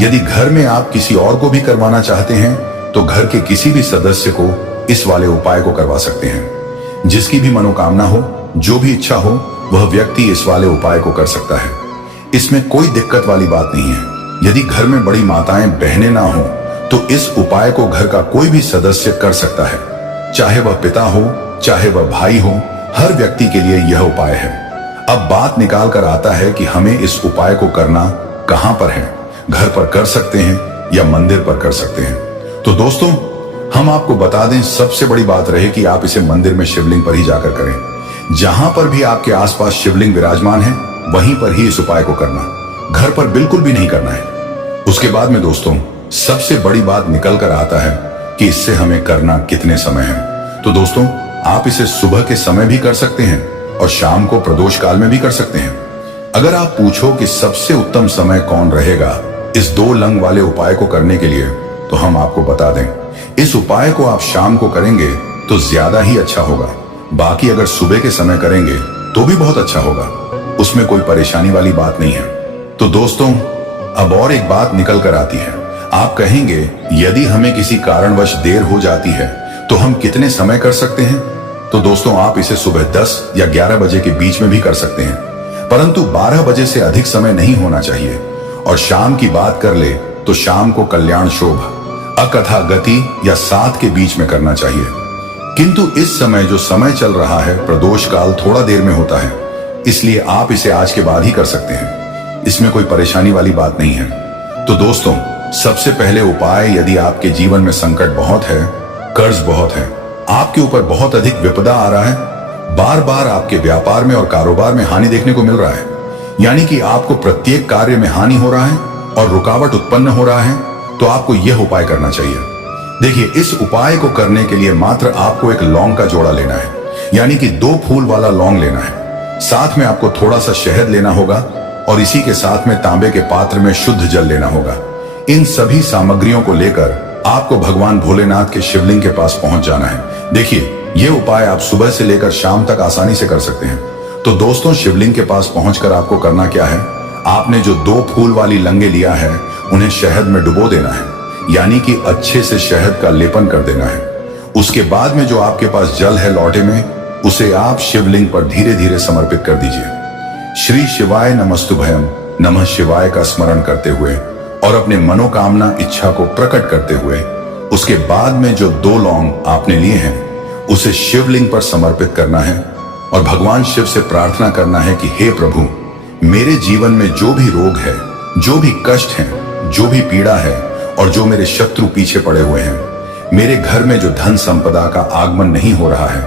यदि घर में आप किसी और को भी करवाना चाहते हैं तो घर के किसी भी सदस्य को इस वाले उपाय को करवा सकते हैं। जिसकी भी मनोकामना हो, जो भी इच्छा हो, वह व्यक्ति इस वाले उपाय को कर सकता है। इसमें कोई दिक्कत वाली बात नहीं है। यदि घर में बड़ी माताएं बहनें ना हो तो इस उपाय को घर का कोई भी सदस्य कर सकता है, चाहे वह पिता हो चाहे वह भाई हो, हर व्यक्ति के लिए यह उपाय है। अब बात निकाल कर आता है कि हमें इस उपाय को करना कहां पर है। घर पर कर सकते हैं या मंदिर पर कर सकते हैं। तो दोस्तों हम आपको बता दें, सबसे बड़ी बात रहे कि आप इसे मंदिर में शिवलिंग पर ही जाकर करें। जहां पर भी आपके आसपास शिवलिंग विराजमान है वहीं पर ही इस उपाय को करना, घर पर बिल्कुल भी नहीं करना है। उसके बाद में दोस्तों सबसे बड़ी बात निकल कर आता है कि इससे हमें करना कितने समय है। तो दोस्तों आप इसे सुबह के समय भी कर सकते हैं और शाम को प्रदोष काल में भी कर सकते हैं। अगर आप पूछो कि सबसे उत्तम समय कौन रहेगा इस 2 लंग वाले उपाय को करने के लिए, तो हम आपको बता दें इस उपाय को आप शाम को करेंगे तो ज्यादा ही अच्छा होगा। बाकी अगर सुबह के समय करेंगे तो भी बहुत अच्छा होगा, उसमें कोई परेशानी वाली बात नहीं है। तो दोस्तों अब और एक बात निकल कर आती है। आप कहेंगे यदि हमें किसी कारणवश देर हो जाती है तो हम कितने समय कर सकते हैं। तो दोस्तों आप इसे सुबह 10 या 11 बजे के बीच में भी कर सकते हैं, परंतु 12 बजे से अधिक समय नहीं होना चाहिए। और शाम की बात कर ले तो शाम को कल्याण शोभ अकथा गति या 7 के बीच में करना चाहिए। किंतु इस समय जो समय चल रहा है प्रदोष काल थोड़ा देर में होता है, इसलिए आप इसे आज के बाद ही कर सकते हैं। इसमें कोई परेशानी वाली बात नहीं है। तो दोस्तों, सबसे पहले उपाय, यदि आपके जीवन में संकट बहुत है, कर्ज बहुत है, आपके ऊपर बहुत अधिक विपदा आ रहा है, बार बार आपके व्यापार में और कारोबार में हानि देखने को मिल रहा है, यानी कि आपको प्रत्येक कार्य में हानि हो रहा है और रुकावट उत्पन्न हो रहा है, तो आपको यह उपाय करना चाहिए। देखिए, इस उपाय को करने के लिए मात्र आपको एक लौंग का जोड़ा लेना है, यानी कि 2 फूल वाला लौंग लेना है। साथ में आपको थोड़ा सा शहद लेना होगा और इसी के साथ में तांबे के पात्र में शुद्ध जल लेना होगा। इन सभी सामग्रियों को लेकर आपको भगवान भोलेनाथ के शिवलिंग के पास पहुंच जाना है। देखिए, यह उपाय आप सुबह से लेकर शाम तक आसानी से कर सकते हैं। तो दोस्तों, शिवलिंग के पास पहुंचकर आपको करना क्या है, आपने जो 2 फूल वाली लंगे लिया है उन्हें शहद में डुबो देना है, यानी कि अच्छे से शहद का लेपन कर देना है। उसके बाद में जो आपके पास जल है लौटे में, उसे आप शिवलिंग पर धीरे धीरे समर्पित कर दीजिए। श्री शिवाय नमस्तुभयम नमः शिवाय का स्मरण करते हुए और अपने मनोकामना इच्छा को प्रकट करते हुए, उसके बाद में जो 2 लौंग आपने लिए हैं उसे शिवलिंग पर समर्पित करना है और भगवान शिव से प्रार्थना करना है कि हे प्रभु, मेरे जीवन में जो भी रोग है, जो भी कष्ट है, जो भी पीड़ा है और जो मेरे शत्रु पीछे पड़े हुए हैं, मेरे घर में जो धन संपदा का आगमन नहीं हो रहा है,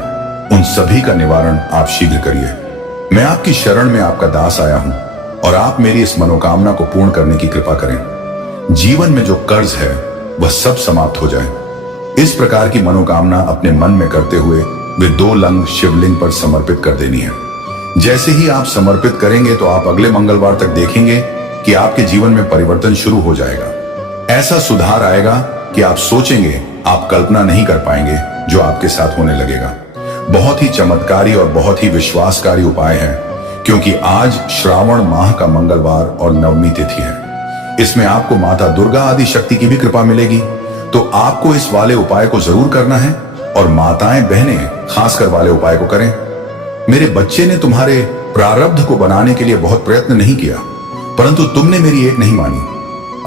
उन सभी का निवारण आप शीघ्र करिए। मैं आपकी शरण में आपका दास आया हूं और आप मेरी इस मनोकामना को पूर्ण करने की कृपा करें। जीवन में जो कर्ज है वह सब समाप्त हो जाए। इस प्रकार की मनोकामना अपने मन में करते हुए वे 2 लंग शिवलिंग पर समर्पित कर देनी है। जैसे ही आप समर्पित करेंगे तो आप अगले मंगलवार तक देखेंगे कि आपके जीवन में परिवर्तन शुरू हो जाएगा। ऐसा सुधार आएगा कि आप सोचेंगे, आप कल्पना नहीं कर पाएंगे जो आपके साथ होने लगेगा। बहुत ही चमत्कारी और बहुत ही विश्वासकारी उपाय है, क्योंकि आज श्रावण माह का मंगलवार और नवमी तिथि है। इसमें आपको माता दुर्गा आदि शक्ति की भी कृपा मिलेगी। तो आपको इस वाले उपाय को जरूर करना है और माताएं बहनें खासकर वाले उपाय को करें। मेरे बच्चे ने तुम्हारे प्रारब्ध को बनाने के लिए बहुत प्रयत्न नहीं किया, परंतु तुमने मेरी एक नहीं मानी,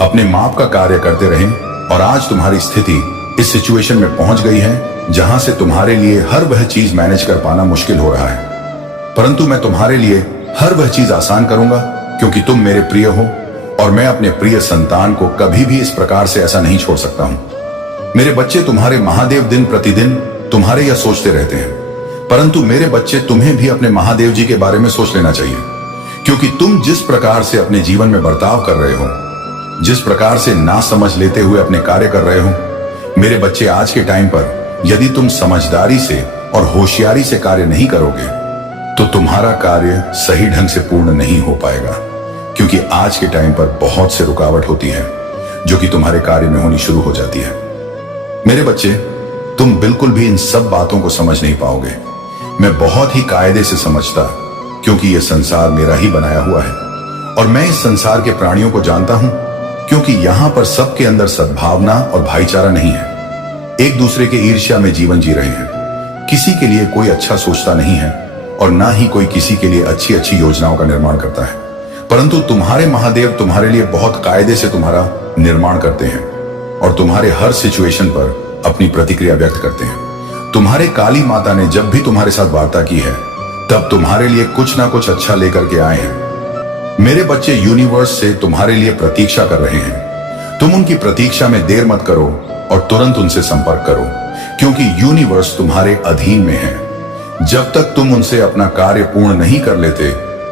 अपने माप का कार्य करते रहे और आज तुम्हारी स्थिति इस सिचुएशन में पहुंच गई है जहां से तुम्हारे लिए हर वह चीज मैनेज कर पाना मुश्किल हो रहा है। परंतु मैं तुम्हारे लिए हर वह चीज आसान करूंगा, क्योंकि तुम मेरे प्रिय हो और मैं अपने प्रिय संतान को कभी भी इस प्रकार से ऐसा नहीं छोड़ सकता हूं। मेरे बच्चे तुम्हारे महादेव दिन प्रतिदिन तुम्हारे यह सोचते रहते हैं, परंतु मेरे बच्चे तुम्हें भी अपने महादेव जी के बारे में सोच लेना चाहिए, क्योंकि तुम जिस प्रकार से अपने जीवन में बर्ताव कर रहे हो, जिस प्रकार से ना समझ लेते हुए अपने कार्य कर रहे हो, मेरे बच्चे आज के टाइम पर यदि तुम समझदारी से और होशियारी से कार्य नहीं करोगे तो तुम्हारा कार्य सही ढंग से पूर्ण नहीं हो पाएगा, क्योंकि आज के टाइम पर बहुत से रुकावट होती है जो कि तुम्हारे कार्य में होनी शुरू हो जाती है। मेरे बच्चे, तुम बिल्कुल भी इन सब बातों को समझ नहीं पाओगे। मैं बहुत ही कायदे से समझता, क्योंकि यह संसार मेरा ही बनाया हुआ है और मैं इस संसार के प्राणियों को जानता हूं, क्योंकि यहां पर सबके अंदर सद्भावना और भाईचारा नहीं है। एक दूसरे के ईर्ष्या में जीवन जी रहे हैं। किसी के लिए कोई अच्छा सोचता नहीं है और ना ही कोई किसी के लिए अच्छी अच्छी योजनाओं का निर्माण करता है, परंतु तुम्हारे महादेव तुम्हारे लिए बहुत कायदे से तुम्हारा निर्माण करते हैं और तुम्हारे हर सिचुएशन पर अपनी प्रतिक्रिया व्यक्त करते हैं। तुम्हारे काली माता ने जब भी तुम्हारे साथ वार्ता की है, तब तुम्हारे लिए कुछ ना कुछ अच्छा लेकर के आए हैं। मेरे बच्चे यूनिवर्स से तुम्हारे लिए प्रतीक्षा कर रहे हैं। तुम उनकी प्रतीक्षा में देर मत करो और तुरंत उनसे संपर्क करो, क्योंकि यूनिवर्स तुम्हारे अधीन में है। जब तक तुम उनसे अपना कार्य पूर्ण नहीं कर लेते,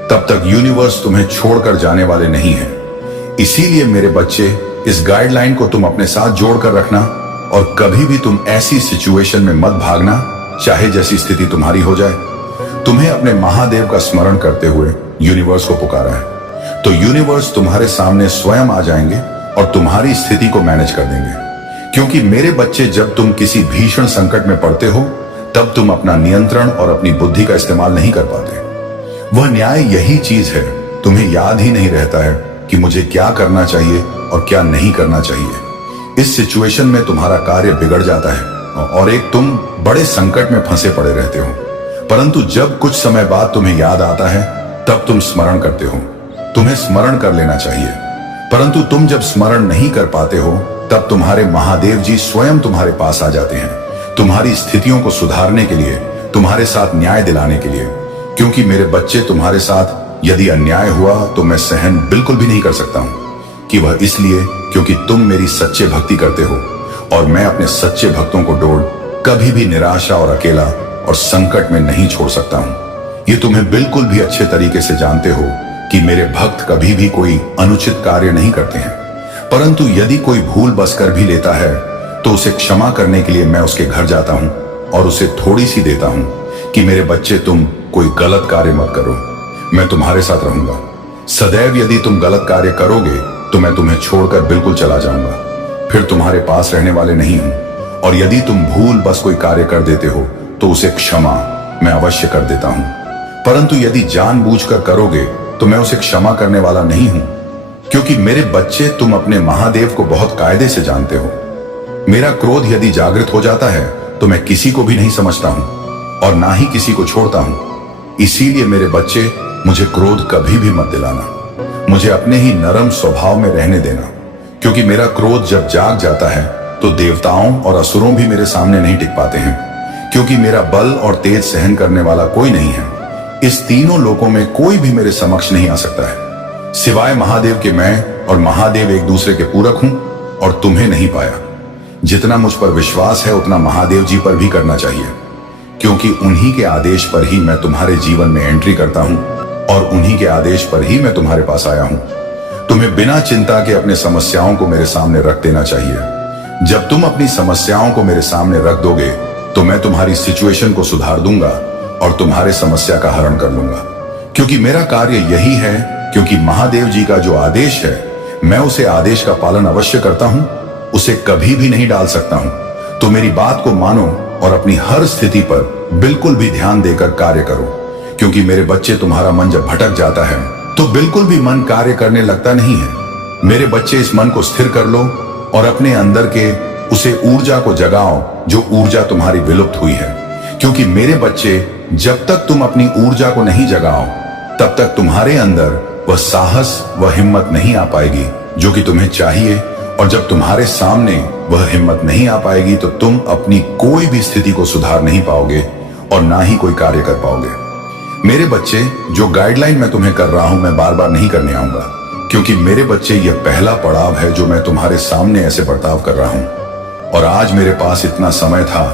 तब तक यूनिवर्स तुम्हें छोड़कर जाने वाले नहीं है। इसीलिए मेरे बच्चे, इस गाइडलाइन को तुम अपने साथ जोड़कर रखना और कभी भी तुम ऐसी सिचुएशन में मत भागना, चाहे जैसी स्थिति तुम्हारी हो जाए। तुम्हें अपने महादेव का स्मरण करते हुए यूनिवर्स को पुकारा है, तो यूनिवर्स तुम्हारे सामने स्वयं आ जाएंगे और तुम्हारी स्थिति को मैनेज कर देंगे। क्योंकि मेरे बच्चे, जब तुम किसी भीषण संकट में पड़ते हो, तब तुम अपना नियंत्रण और अपनी बुद्धि का इस्तेमाल नहीं कर पाते। वह न्याय यही चीज है, तुम्हें याद ही नहीं रहता है कि मुझे क्या करना चाहिए और क्या नहीं करना चाहिए। इस सिचुएशन में तुम्हारा कार्य बिगड़ जाता है और एक तुम बड़े संकट में फंसे पड़े रहते हो। परंतु जब कुछ समय बाद तुम्हें याद आता है, तब तुम स्मरण करते हो। तुम्हें स्मरण कर लेना चाहिए, परंतु तुम जब स्मरण नहीं कर पाते हो, तब तुम्हारे महादेव जी स्वयं तुम्हारे पास आ जाते हैं, तुम्हारी स्थितियों को सुधारने के लिए, तुम्हारे साथ न्याय दिलाने के लिए। क्योंकि मेरे बच्चे, तुम्हारे साथ यदि अन्याय हुआ तो मैं सहन बिल्कुल भी नहीं कर सकता हूं कि वह इसलिए क्योंकि तुम मेरी सच्चे भक्ति करते हो और मैं अपने सच्चे भक्तों को डोड़ कभी भी निराशा और अकेला और संकट में नहीं छोड़ सकता हूं। ये तुम्हें बिल्कुल भी अच्छे तरीके से जानते हो कि मेरे भक्त कभी भी कोई अनुचित कार्य नहीं करते हैं, परंतु यदि कोई भूल बस कर भी लेता है तो उसे क्षमा करने के लिए मैं उसके घर जाता हूं और उसे थोड़ी सी देता हूं कि मेरे बच्चे तुम कोई गलत कार्य मत करो, मैं तुम्हारे साथ रहूंगा सदैव। यदि तुम गलत कार्य करोगे तो मैं तुम्हें छोड़कर बिल्कुल चला जाऊंगा, फिर तुम्हारे पास रहने वाले नहीं हूं। और यदि तुम भूल बस कोई कार्य कर देते हो तो उसे क्षमा मैं अवश्य कर देता हूं, परंतु यदि जानबूझकर करोगे तो मैं उसे क्षमा करने वाला नहीं हूं, क्योंकि मेरे बच्चे तुम अपने महादेव को बहुत कायदे से जानते हो। मेरा क्रोध यदि जागृत हो जाता है तो मैं किसी को भी नहीं समझता हूं और ना ही किसी को छोड़ता हूं। इसीलिए मेरे बच्चे मुझे क्रोध कभी भी मत दिलाना, मुझे अपने ही नरम स्वभाव में रहने देना, क्योंकि मेरा क्रोध जब जाग जाता है तो देवताओं और असुरों भी मेरे सामने नहीं टिक पाते हैं, क्योंकि मेरा बल और तेज सहन करने वाला कोई नहीं है। इस तीनों लोकों में कोई भी मेरे समक्ष नहीं आ सकता है सिवाय महादेव के। मैं और महादेव एक दूसरे के पूरक हूं और तुम्हें नहीं पाया। जितना मुझ पर विश्वास है उतना महादेव जी पर भी करना चाहिए, क्योंकि उन्हीं के आदेश पर ही मैं तुम्हारे जीवन में एंट्री करता हूं और उन्हीं के आदेश पर ही मैं तुम्हारे पास आया हूं। तुम्हें बिना चिंता के अपने समस्याओं को मेरे सामने रख देना चाहिए। जब तुम अपनी समस्याओं को मेरे सामने रख दोगे तो मैं तुम्हारी सिचुएशन को सुधार दूंगा और तुम्हारे समस्या का हरण कर लूंगा, क्योंकि मेरा कार्य यही है। क्योंकि महादेव जी का जो आदेश है मैं उसे आदेश का पालन अवश्य करता हूं, उसे कभी भी नहीं डाल सकता हूं। तो मेरी बात को मानो और अपनी हर स्थिति पर बिल्कुल भी ध्यान देकर कार्य करो, क्योंकि मेरे बच्चे तुम्हारा मन जब भटक जाता है तो बिल्कुल भी मन कार्य करने लगता नहीं है। मेरे बच्चे इस मन को स्थिर कर लो और अपने अंदर के उसे ऊर्जा को जगाओ जो ऊर्जा तुम्हारी विलुप्त हुई है, क्योंकि मेरे बच्चे जब तक तुम अपनी ऊर्जा को नहीं जगाओ तब तक तुम्हारे अंदर वह साहस वह हिम्मत नहीं आ पाएगी जो कि तुम्हें चाहिए। और जब तुम्हारे सामने वह हिम्मत नहीं आ पाएगी तो तुम अपनी कोई भी स्थिति को सुधार नहीं पाओगे और ना ही कोई कार्य कर पाओगे। मेरे बच्चे, जो गाइडलाइन मैं तुम्हें कर रहा हूं मैं बार बार नहीं करने आऊंगा, क्योंकि मेरे बच्चे यह पहला पड़ाव है जो मैं तुम्हारे सामने ऐसे बर्ताव कर रहा हूं। और आज मेरे पास इतना समय था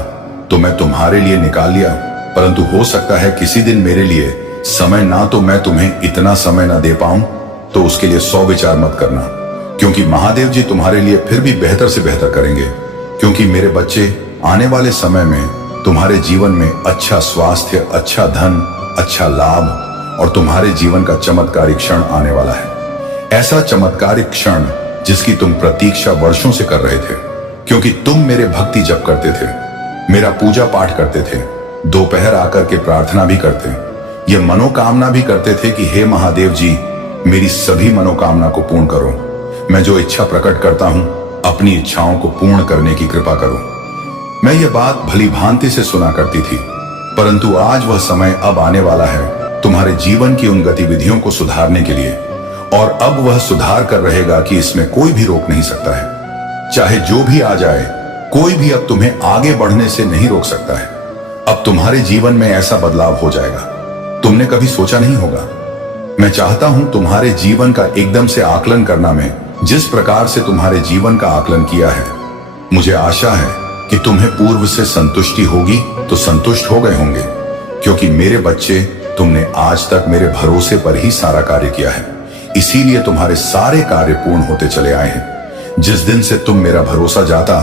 तो मैं तुम्हारे लिए निकाल लिया, परंतु हो सकता है किसी दिन मेरे लिए समय ना तो मैं तुम्हें इतना समय ना दे पाऊं, तो उसके लिए 100 विचार मत करना, क्योंकि महादेव जी तुम्हारे लिए फिर भी बेहतर से बेहतर करेंगे। क्योंकि मेरे बच्चे, आने वाले समय में तुम्हारे जीवन में अच्छा स्वास्थ्य, अच्छा धन, अच्छा लाभ और तुम्हारे जीवन का चमत्कारिक क्षण आने वाला है। ऐसा चमत्कारिक क्षण जिसकी तुम प्रतीक्षा वर्षों से कर रहे थे, क्योंकि तुम मेरे भक्ति जप करते थे, मेरा पूजा पाठ करते थे, दोपहर आकर के प्रार्थना भी करते, ये मनोकामना भी करते थे कि हे महादेव जी मेरी सभी मनोकामना को पूर्ण करो। मैं जो इच्छा प्रकट करता हूं अपनी इच्छाओं को पूर्ण करने की कृपा करो। मैं ये बात भली भांति से सुना करती थी, परंतु आज वह समय अब आने वाला है तुम्हारे जीवन की उन गतिविधियों को सुधारने के लिए, और अब वह सुधार कर रहेगा कि इसमें कोई भी रोक नहीं सकता है। चाहे जो भी आ जाए, कोई भी अब तुम्हें आगे बढ़ने से नहीं रोक सकता है। अब तुम्हारे जीवन में ऐसा बदलाव हो जाएगा तुमने कभी सोचा नहीं होगा। मैं चाहता हूं तुम्हारे जीवन का एकदम से आकलन करना। मैं जिस प्रकार से तुम्हारे जीवन का आकलन किया है, मुझे आशा है कि तुम्हें पूर्व से संतुष्टि होगी तो संतुष्ट हो गए होंगे, क्योंकि मेरे बच्चे, तुमने आज तक मेरे भरोसे पर ही सारा कार्य किया है, इसीलिए तुम्हारे सारे कार्य पूर्ण होते चले आए हैं। जिस दिन से तुम मेरा भरोसा जाता,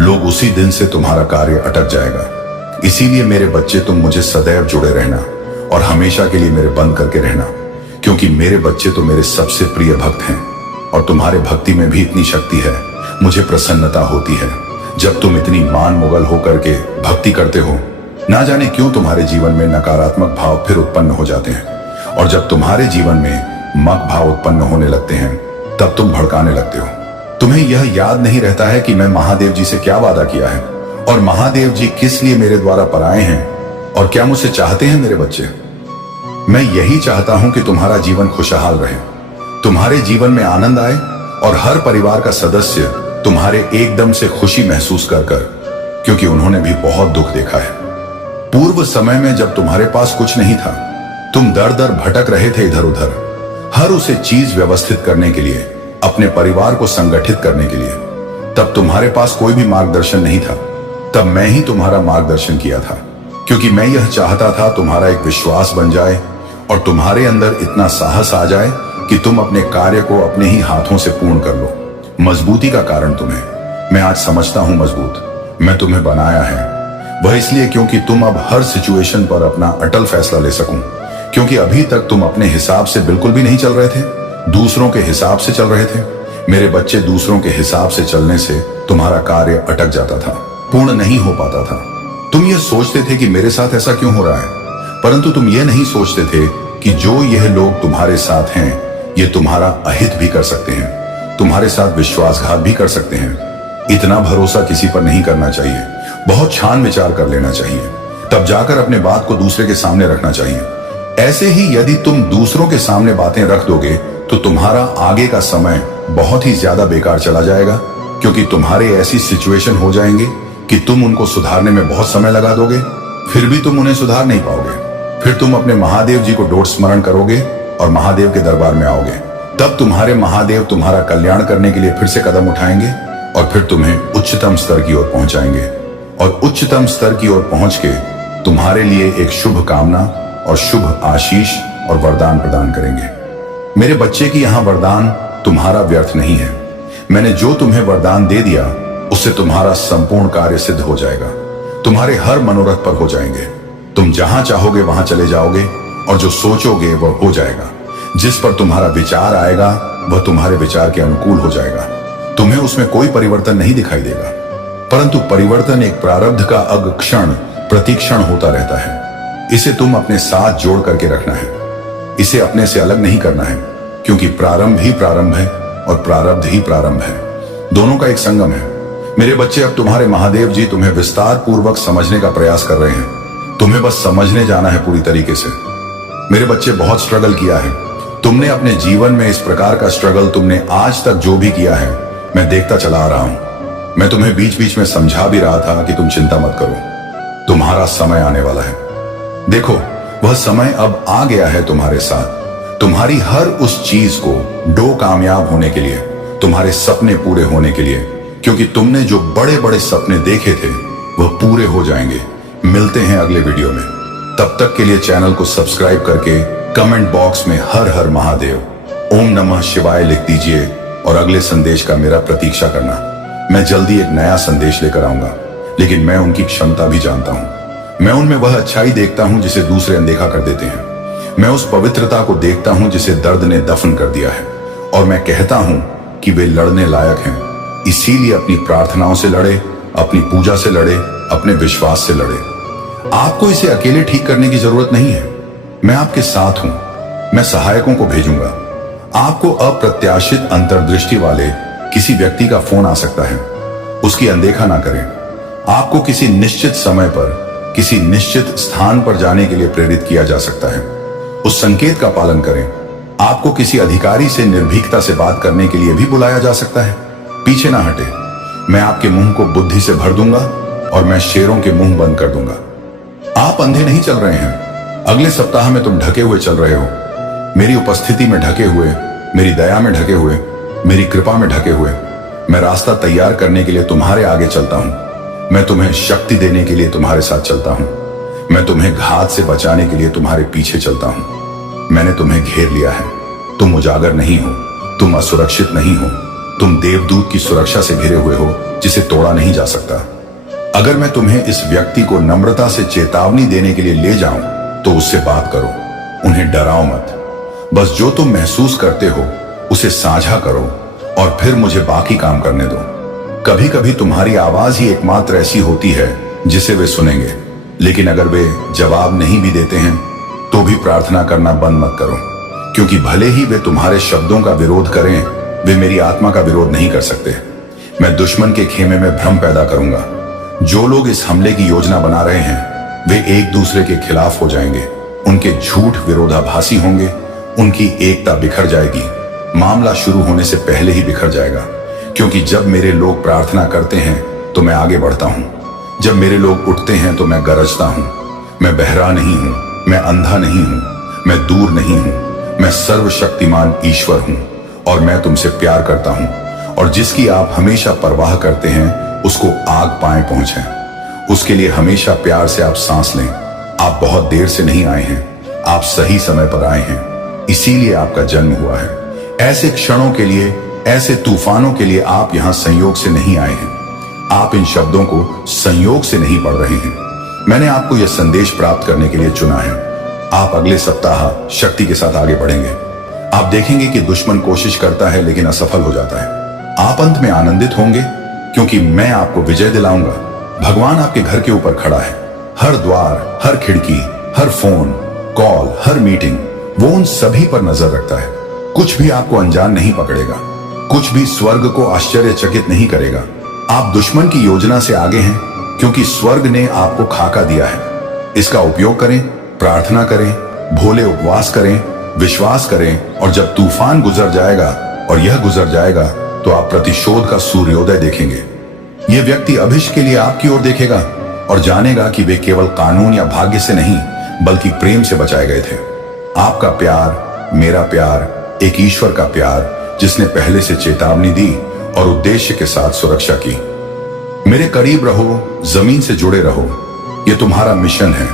लोग उसी दिन से तुम्हारा कार्य अटक जाएगा। इसीलिए मेरे बच्चे, तुम मुझे सदैव जुड़े रहना और हमेशा के लिए मेरे बंद करके रहना, क्योंकि मेरे बच्चे तो मेरे सबसे प्रिय भक्त हैं और तुम्हारे भक्ति में भी इतनी शक्ति है। मुझे प्रसन्नता होती है जब तुम इतनी मान मुगल होकर के भक्ति करते हो। ना जाने क्यों तुम्हारे जीवन में नकारात्मक भाव फिर उत्पन्न हो जाते हैं, और जब तुम्हारे जीवन में मक भाव उत्पन्न होने लगते हैं तब तुम भड़काने लगते हो। तुम्हें यह याद नहीं रहता है कि मैं महादेव जी से क्या वादा किया है और महादेव जी किस लिए मेरे द्वारा पर आए हैं और क्या मुझसे चाहते हैं। मेरे बच्चे, मैं यही चाहता हूं कि तुम्हारा जीवन खुशहाल रहे, तुम्हारे जीवन में आनंद आए और हर परिवार का सदस्य तुम्हारे एकदम से खुशी महसूस कर कर, क्योंकि उन्होंने भी बहुत दुख देखा है। पूर्व समय में जब तुम्हारे पास कुछ नहीं था तुम दर दर भटक रहे थे इधर उधर, हर उसे चीज व्यवस्थित करने के लिए, अपने परिवार को संगठित करने के लिए। तब तुम्हारे पास कोई भी मार्गदर्शन नहीं था। तब मैं ही तुम्हारा मार्गदर्शन किया था, क्योंकि मैं यह चाहता था तुम्हारा एक विश्वास बन जाए और तुम्हारे अंदर इतना साहस आ जाए कि तुम अपने कार्य को अपने ही हाथों से पूर्ण कर लो। मजबूती का कारण तुम्हें मैं आज समझता हूं मजबूत मैं तुम्हें बनाया है, वह इसलिए क्योंकि तुम अब हर सिचुएशन पर अपना अटल फैसला ले सकूं। क्योंकि अभी तक तुम अपने हिसाब से बिल्कुल भी नहीं चल रहे थे, दूसरों के हिसाब से चल रहे थे। मेरे बच्चे, दूसरों के हिसाब से चलने से तुम्हारा कार्य अटक जाता था, पूर्ण नहीं हो पाता था। तुम ये सोचते थे कि मेरे साथ ऐसा क्यों हो रहा है, परंतु तुम ये नहीं सोचते थे कि जो यह लोग तुम्हारे साथ हैं, ये तुम्हारा अहित भी कर सकते हैं, तुम्हारे साथ विश्वासघात भी कर सकते हैं। इतना भरोसा किसी पर नहीं करना चाहिए, बहुत छान विचार कर लेना चाहिए, तब जाकर अपने बात को दूसरे के सामने रखना चाहिए। ऐसे ही यदि तुम दूसरों के सामने बातें रख दोगे तो तुम्हारा आगे का समय बहुत ही ज्यादा बेकार चला जाएगा, क्योंकि तुम्हारे ऐसी सिचुएशन हो जाएंगे कि तुम उनको सुधारने में बहुत समय लगा दोगे, फिर भी तुम उन्हें सुधार नहीं पाओगे। फिर तुम अपने महादेव जी को डोट स्मरण करोगे और महादेव के दरबार में आओगे। तब तुम्हारे महादेव तुम्हारा कल्याण करने के लिए फिर से कदम उठाएंगे और फिर तुम्हें उच्चतम स्तर की ओर पहुंचाएंगे, और उच्चतम स्तर की ओर पहुंच के तुम्हारे लिए एक शुभ कामना और शुभ आशीष और वरदान प्रदान करेंगे। मेरे बच्चे की यहां वरदान तुम्हारा व्यर्थ नहीं है। मैंने जो तुम्हें वरदान दे दिया उससे तुम्हारा संपूर्ण कार्य सिद्ध हो जाएगा, तुम्हारे हर मनोरथ पर हो जाएंगे। तुम जहां चाहोगे वहां चले जाओगे और जो सोचोगे वह हो जाएगा। जिस पर तुम्हारा विचार आएगा वह तुम्हारे विचार के अनुकूल हो जाएगा। तुम्हें उसमें कोई परिवर्तन नहीं दिखाई देगा, परंतु परिवर्तन एक प्रारब्ध का अग क्षण प्रतिक्षण होता रहता है। इसे तुम अपने साथ जोड़ करके रखना है, इसे अपने से अलग नहीं करना है, क्योंकि प्रारंभ ही प्रारंभ है और प्रारब्ध ही प्रारंभ है, दोनों का एक संगम है। मेरे बच्चे, अब तुम्हारे महादेव जी तुम्हें विस्तार पूर्वक समझने का प्रयास कर रहे हैं। तुम्हें बस समझने जाना है पूरी तरीके से। मेरे बच्चे, बहुत स्ट्रगल किया है तुमने अपने जीवन में। इस प्रकार का स्ट्रगल तुमने आज तक जो भी किया है मैं देखता चला आ रहा हूं। मैं तुम्हें बीच बीच में समझा भी रहा था कि तुम चिंता मत करो, तुम्हारा समय आने वाला है। देखो, वह समय अब आ गया है तुम्हारे साथ। तुम्हारी हर उस चीज को डो कामयाब होने के लिए, तुम्हारे सपने पूरे होने के लिए, क्योंकि तुमने जो बड़े बड़े सपने देखे थे वह पूरे हो जाएंगे। मिलते हैं अगले वीडियो में, तब तक के लिए चैनल को सब्सक्राइब करके कमेंट बॉक्स में हर हर महादेव, ओम नमः शिवाय लिख दीजिए और अगले संदेश का मेरा प्रतीक्षा करना। मैं जल्दी एक नया संदेश लेकर आऊंगा, लेकिन मैं उनकी क्षमता भी जानता हूं। मैं उनमें वह अच्छाई देखता हूं जिसे दूसरे अनदेखा कर देते हैं। मैं उस पवित्रता को देखता हूं जिसे दर्द ने दफन कर दिया है, और मैं कहता हूं कि वे लड़ने लायक हैं। इसीलिए अपनी प्रार्थनाओं से लड़े, अपनी पूजा से लड़े, अपने विश्वास से लड़े। आपको इसे अकेले ठीक करने की जरूरत नहीं है, मैं आपके साथ हूं। मैं सहायकों को भेजूंगा। आपको अप्रत्याशित अंतर्दृष्टि वाले किसी व्यक्ति का फोन आ सकता है, उसकी अनदेखा ना करें। आपको किसी निश्चित समय पर किसी निश्चित स्थान पर जाने के लिए प्रेरित किया जा सकता है, उस संकेत का पालन करें। आपको किसी अधिकारी से निर्भीकता से बात करने के लिए भी बुलाया जा सकता है, पीछे ना हटे। मैं आपके मुंह को बुद्धि से भर दूंगा और मैं शेरों के मुंह बंद कर दूंगा। आप अंधे नहीं चल रहे हैं। अगले सप्ताह में तुम ढके हुए चल रहे हो, मेरी उपस्थिति में ढके हुए, मेरी दया में ढके हुए, मेरी कृपा में ढके हुए। मैं रास्ता तैयार करने के लिए तुम्हारे आगे चलता हूं। मैं तुम्हें शक्ति देने के लिए तुम्हारे साथ चलता हूं। मैं तुम्हें घात से बचाने के लिए तुम्हारे पीछे चलता हूं। मैंने तुम्हें घेर लिया है। तुम उजागर नहीं हो, तुम असुरक्षित नहीं हो, तुम देवदूत की सुरक्षा से घिरे हुए हो जिसे तोड़ा नहीं जा सकता। अगर मैं तुम्हें इस व्यक्ति को नम्रता से चेतावनी देने के लिए ले जाऊं तो उससे बात करो, उन्हें डराओ मत। बस जो तुम महसूस करते हो उसे साझा करो और फिर मुझे बाकी काम करने दो। कभी कभी तुम्हारी आवाज ही एकमात्र ऐसी होती है जिसे वे सुनेंगे, लेकिन अगर वे जवाब नहीं भी देते हैं तो भी प्रार्थना करना बंद मत करो, क्योंकि भले ही वे तुम्हारे शब्दों का विरोध करें, वे मेरी आत्मा का विरोध नहीं कर सकते। मैं दुश्मन के खेमे में भ्रम पैदा करूंगा। जो लोग इस हमले की योजना बना रहे हैं वे एक दूसरे के खिलाफ हो जाएंगे, उनके झूठ विरोधाभासी होंगे, उनकी एकता बिखर जाएगी। मामला शुरू होने से पहले ही बिखर जाएगा, क्योंकि जब मेरे लोग प्रार्थना करते हैं तो मैं आगे बढ़ता हूं। जब मेरे लोग उठते हैं तो मैं गरजता हूं। मैं बहरा नहीं हूं, मैं अंधा नहीं हूं, मैं दूर नहीं हूं, मैं सर्वशक्तिमान ईश्वर हूं और मैं तुमसे प्यार करता हूं, और जिसकी आप हमेशा परवाह करते हैं उसको आग पाए पहुंचे। उसके लिए हमेशा प्यार से आप सांस लें। आप बहुत देर से नहीं आए हैं, आप सही समय पर आए हैं, इसीलिए आपका जन्म हुआ है। ऐसे क्षणों के लिए, ऐसे तूफानों के लिए आप यहां संयोग से नहीं आए हैं। आप इन शब्दों को संयोग से नहीं पढ़ रहे हैं। मैंने आपको यह संदेश प्राप्त करने के लिए चुना है। आप अगले सप्ताह शक्ति के साथ आगे बढ़ेंगे। आप देखेंगे कि दुश्मन कोशिश करता है लेकिन असफल हो जाता है। आप अंत में आनंदित होंगे क्योंकि मैं आपको विजय दिलाऊंगा। भगवान आपके घर के ऊपर खड़ा है। हर द्वार, हर खिड़की, हर फोन कॉल, हर मीटिंग, वो उन सभी पर नजर रखता है। कुछ भी आपको अनजान नहीं पकड़ेगा, कुछ भी स्वर्ग को आश्चर्यचकित नहीं करेगा। आप दुश्मन की योजना से आगे हैं क्योंकि स्वर्ग ने आपको खाका दिया है। इसका उपयोग करें, प्रार्थना करें, भोले उपवास करें, विश्वास करें, और जब तूफान गुजर जाएगा और यह गुजर जाएगा तो आप प्रतिशोध का सूर्योदय देखेंगे। यह व्यक्ति अभिष्ट के लिए आपकी ओर देखेगा और जानेगा कि वे केवल कानून या भाग्य से नहीं बल्कि प्रेम से बचाए गए थे। आपका प्यार, मेरा प्यार, एक ईश्वर का प्यार जिसने पहले से चेतावनी दी और उद्देश्य के साथ सुरक्षा की। मेरे करीब रहो, जमीन से जुड़े रहो। यह तुम्हारा मिशन है।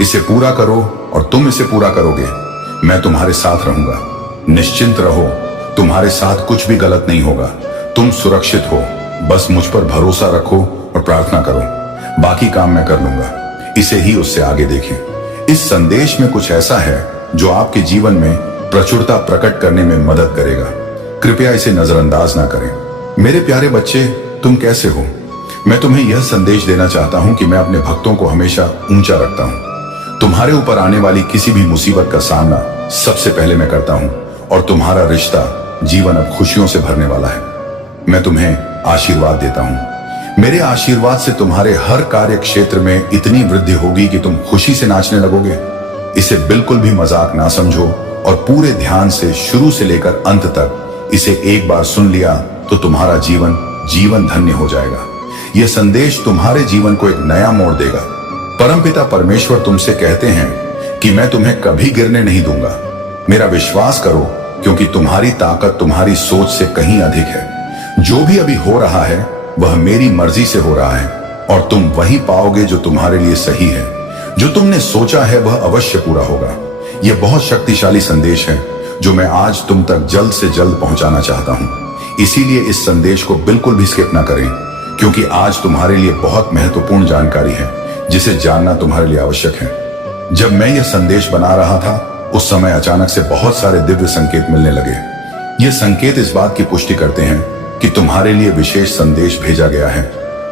इसे पूरा करो और तुम इसे पूरा करोगे। मैं तुम्हारे साथ रहूंगा। निश्चिंत रहो, तुम्हारे साथ कुछ भी गलत नहीं होगा। तुम सुरक्षित हो। बस मुझ पर भरोसा रखो और प्रार्थना करो। बाकी काम मैं कर लूंगा। इसे ही उससे आगे देखें। इस संदेश में कुछ ऐसा है जो आपके जीवन में प्रचुरता प्रकट करने में मदद करेगा। कृपया इसे नजरअंदाज ना करें। मेरे प्यारे बच्चे, तुम कैसे हो? मैं तुम्हें यह संदेश देना चाहता हूं कि मैं अपने भक्तों को हमेशा ऊंचा रखता हूं। तुम्हारे ऊपर आने वाली किसी भी मुसीबत का सामना सबसे पहले मैं करता हूं, और तुम्हारा रिश्ता जीवन अब खुशियों से भरने वाला है। मैं तुम्हें आशीर्वाद देता हूं। मेरे आशीर्वाद से तुम्हारे हर कार्य क्षेत्र में इतनी वृद्धि होगी कि तुम खुशी से नाचने लगोगे। इसे बिल्कुल भी मजाक ना समझो और पूरे ध्यान से शुरू से लेकर अंत तक इसे एक बार सुन लिया तो तुम्हारा जीवन धन्य हो जाएगा। यह संदेश तुम्हारे जीवन को एक नया मोड़ देगा। परमपिता परमेश्वर तुमसे कहते हैं कि मैं तुम्हें कभी गिरने नहीं दूंगा। मेरा विश्वास करो, क्योंकि तुम्हारी ताकत तुम्हारी सोच से कहीं अधिक है। जो भी अभी हो रहा है वह मेरी मर्जी से हो रहा है, और तुम वही पाओगे जो तुम्हारे लिए सही है। जो तुमने सोचा है वह अवश्य पूरा होगा। यह बहुत शक्तिशाली संदेश है जो मैं आज तुम तक जल्द से जल्द पहुंचाना चाहता हूं। इसीलिए इस संदेश को बिल्कुल भी स्किप ना करें, क्योंकि आज तुम्हारे लिए बहुत महत्वपूर्ण जानकारी है जिसे जानना तुम्हारे लिए आवश्यक है। जब मैं यह संदेश बना रहा था उस समय अचानक से बहुत सारे दिव्य संकेत मिलने लगे। ये संकेत इस बात की पुष्टि करते हैं कि तुम्हारे लिए विशेष संदेश भेजा गया है,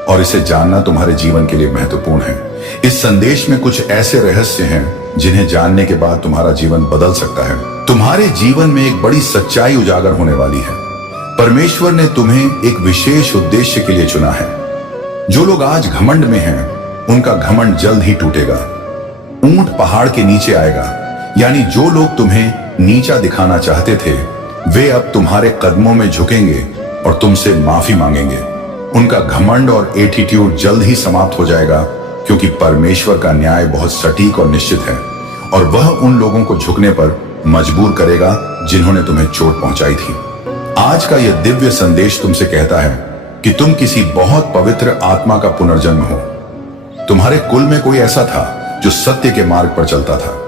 और इसे जानना तुम्हारे जीवन के लिए महत्वपूर्ण है। इस संदेश में कुछ ऐसे रहस्य हैं जिन्हें जानने के बाद तुम्हारा जीवन बदल सकता है। तुम्हारे जीवन में एक बड़ी सच्चाई उजागर होने वाली है। परमेश्वर ने तुम्हें एक विशेष उद्देश्य के लिए चुना है। जो लोग आज घमंड में हैं, उनका घमंड जल्द ही टूटेगा। ऊंट पहाड़ के नीचे आएगा, यानी जो लोग तुम्हें नीचा दिखाना चाहते थे वे अब तुम्हारे कदमों में झुकेंगे और तुमसे माफी मांगेंगे। उनका घमंड और एटीट्यूड जल्द ही समाप्त हो जाएगा, क्योंकि परमेश्वर का न्याय बहुत सटीक और निश्चित है, और वह उन लोगों को झुकने पर मजबूर करेगा जिन्होंने तुम्हें चोट पहुंचाई थी। आज का यह दिव्य संदेश तुमसे कहता है कि तुम किसी बहुत पवित्र आत्मा का पुनर्जन्म हो। तुम्हारे कुल में कोई ऐसा था जो सत्य के मार्ग पर चलता था,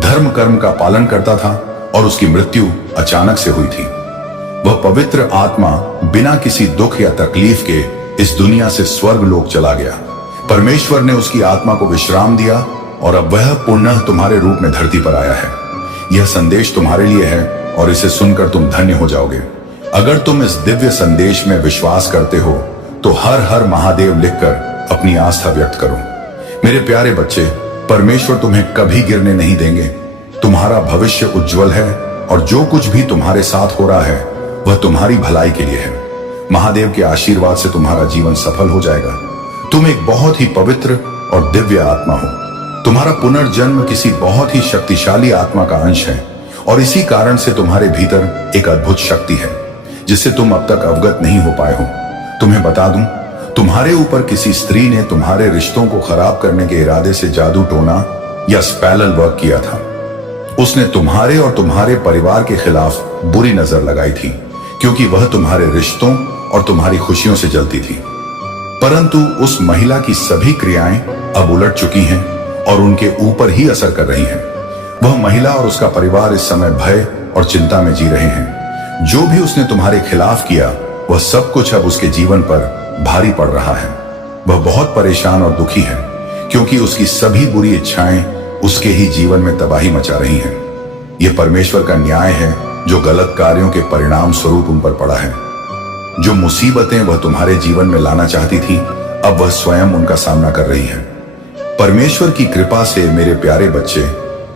धर्म कर्म का पालन करता था, और उसकी मृत्यु अचानक से हुई थी। वह पवित्र आत्मा बिना किसी दुख या तकलीफ के इस दुनिया से स्वर्ग लोक चला गया। परमेश्वर ने उसकी आत्मा को विश्राम दिया और अब वह पुनः तुम्हारे रूप में धरती पर आया है। यह संदेश तुम्हारे लिए है और इसे सुनकर तुम धन्य हो जाओगे। अगर तुम इस दिव्य संदेश में विश्वास करते हो तो हर हर महादेव लिखकर अपनी आस्था व्यक्त करो। मेरे प्यारे बच्चे, परमेश्वर तुम्हें कभी गिरने नहीं देंगे। तुम्हारा भविष्य उज्जवल है और जो कुछ भी तुम्हारे साथ हो रहा है वह तुम्हारी भलाई के लिए है। महादेव के आशीर्वाद से तुम्हारा जीवन सफल हो जाएगा। तुम एक बहुत ही पवित्र और दिव्य आत्मा हो। तुम्हारा पुनर्जन्म किसी बहुत ही शक्तिशाली आत्मा का अंश है और इसी कारण से तुम्हारे भीतर एक अद्भुत शक्ति है जिससे तुम अब तक अवगत नहीं हो पाए हो। तुम्हें बता दूं, तुम्हारे ऊपर किसी स्त्री ने तुम्हारे रिश्तों को खराब करने के इरादे से जादू टोना या स्पेल वर्क किया था। उसने तुम्हारे और तुम्हारे परिवार के खिलाफ बुरी नजर लगाई थी, क्योंकि वह तुम्हारे रिश्तों और तुम्हारी खुशियों से जलती थी। परंतु उस महिला की सभी क्रियाएं अब उलट चुकी हैं और उनके ऊपर ही असर कर रही हैं। वह महिला और उसका परिवार इस समय भय और चिंता में जी रहे हैं। जो भी उसने तुम्हारे खिलाफ किया, वह सब कुछ अब उसके जीवन पर भारी पड़ रहा है। वह बहुत परेशान और दुखी है, क्योंकि उसकी सभी बुरी इच्छाएं उसके ही जीवन में तबाही मचा रही हैं। यह परमेश्वर का न्याय है जो गलत कार्यों के परिणाम स्वरूप उन पर पड़ा है। जो मुसीबतें वह तुम्हारे जीवन में लाना चाहती थी, अब वह स्वयं उनका सामना कर रही है। परमेश्वर की कृपा से मेरे प्यारे बच्चे,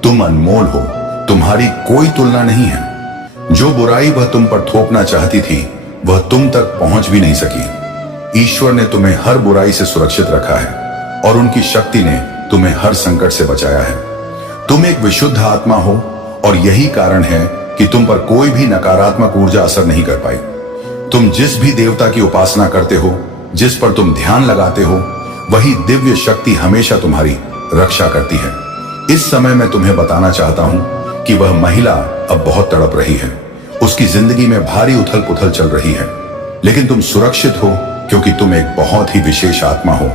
तुम अनमोल हो, तुम्हारी कोई तुलना नहीं है। जो बुराई वह तुम पर थोपना चाहती थी, वह तुम तक पहुंच भी नहीं सकी। ईश्वर ने तुम्हें हर बुराई से सुरक्षित रखा है और उनकी शक्ति ने तुम्हें हर संकट से बचाया है। तुम एक विशुद्ध आत्मा हो और यही कारण है कि तुम पर कोई भी नकारात्मक ऊर्जा असर नहीं कर पाई। तुम जिस भी देवता की उपासना करते हो, जिस पर तुम ध्यान लगाते हो, वही दिव्य शक्ति हमेशा तुम्हारी रक्षा करती है। इस समय मैं तुम्हें बताना चाहता हूं कि वह महिला अब बहुत तड़प रही है। उसकी जिंदगी में भारी उथल पुथल चल रही है, लेकिन तुम सुरक्षित हो, क्योंकि तुम एक बहुत ही विशेष आत्मा हो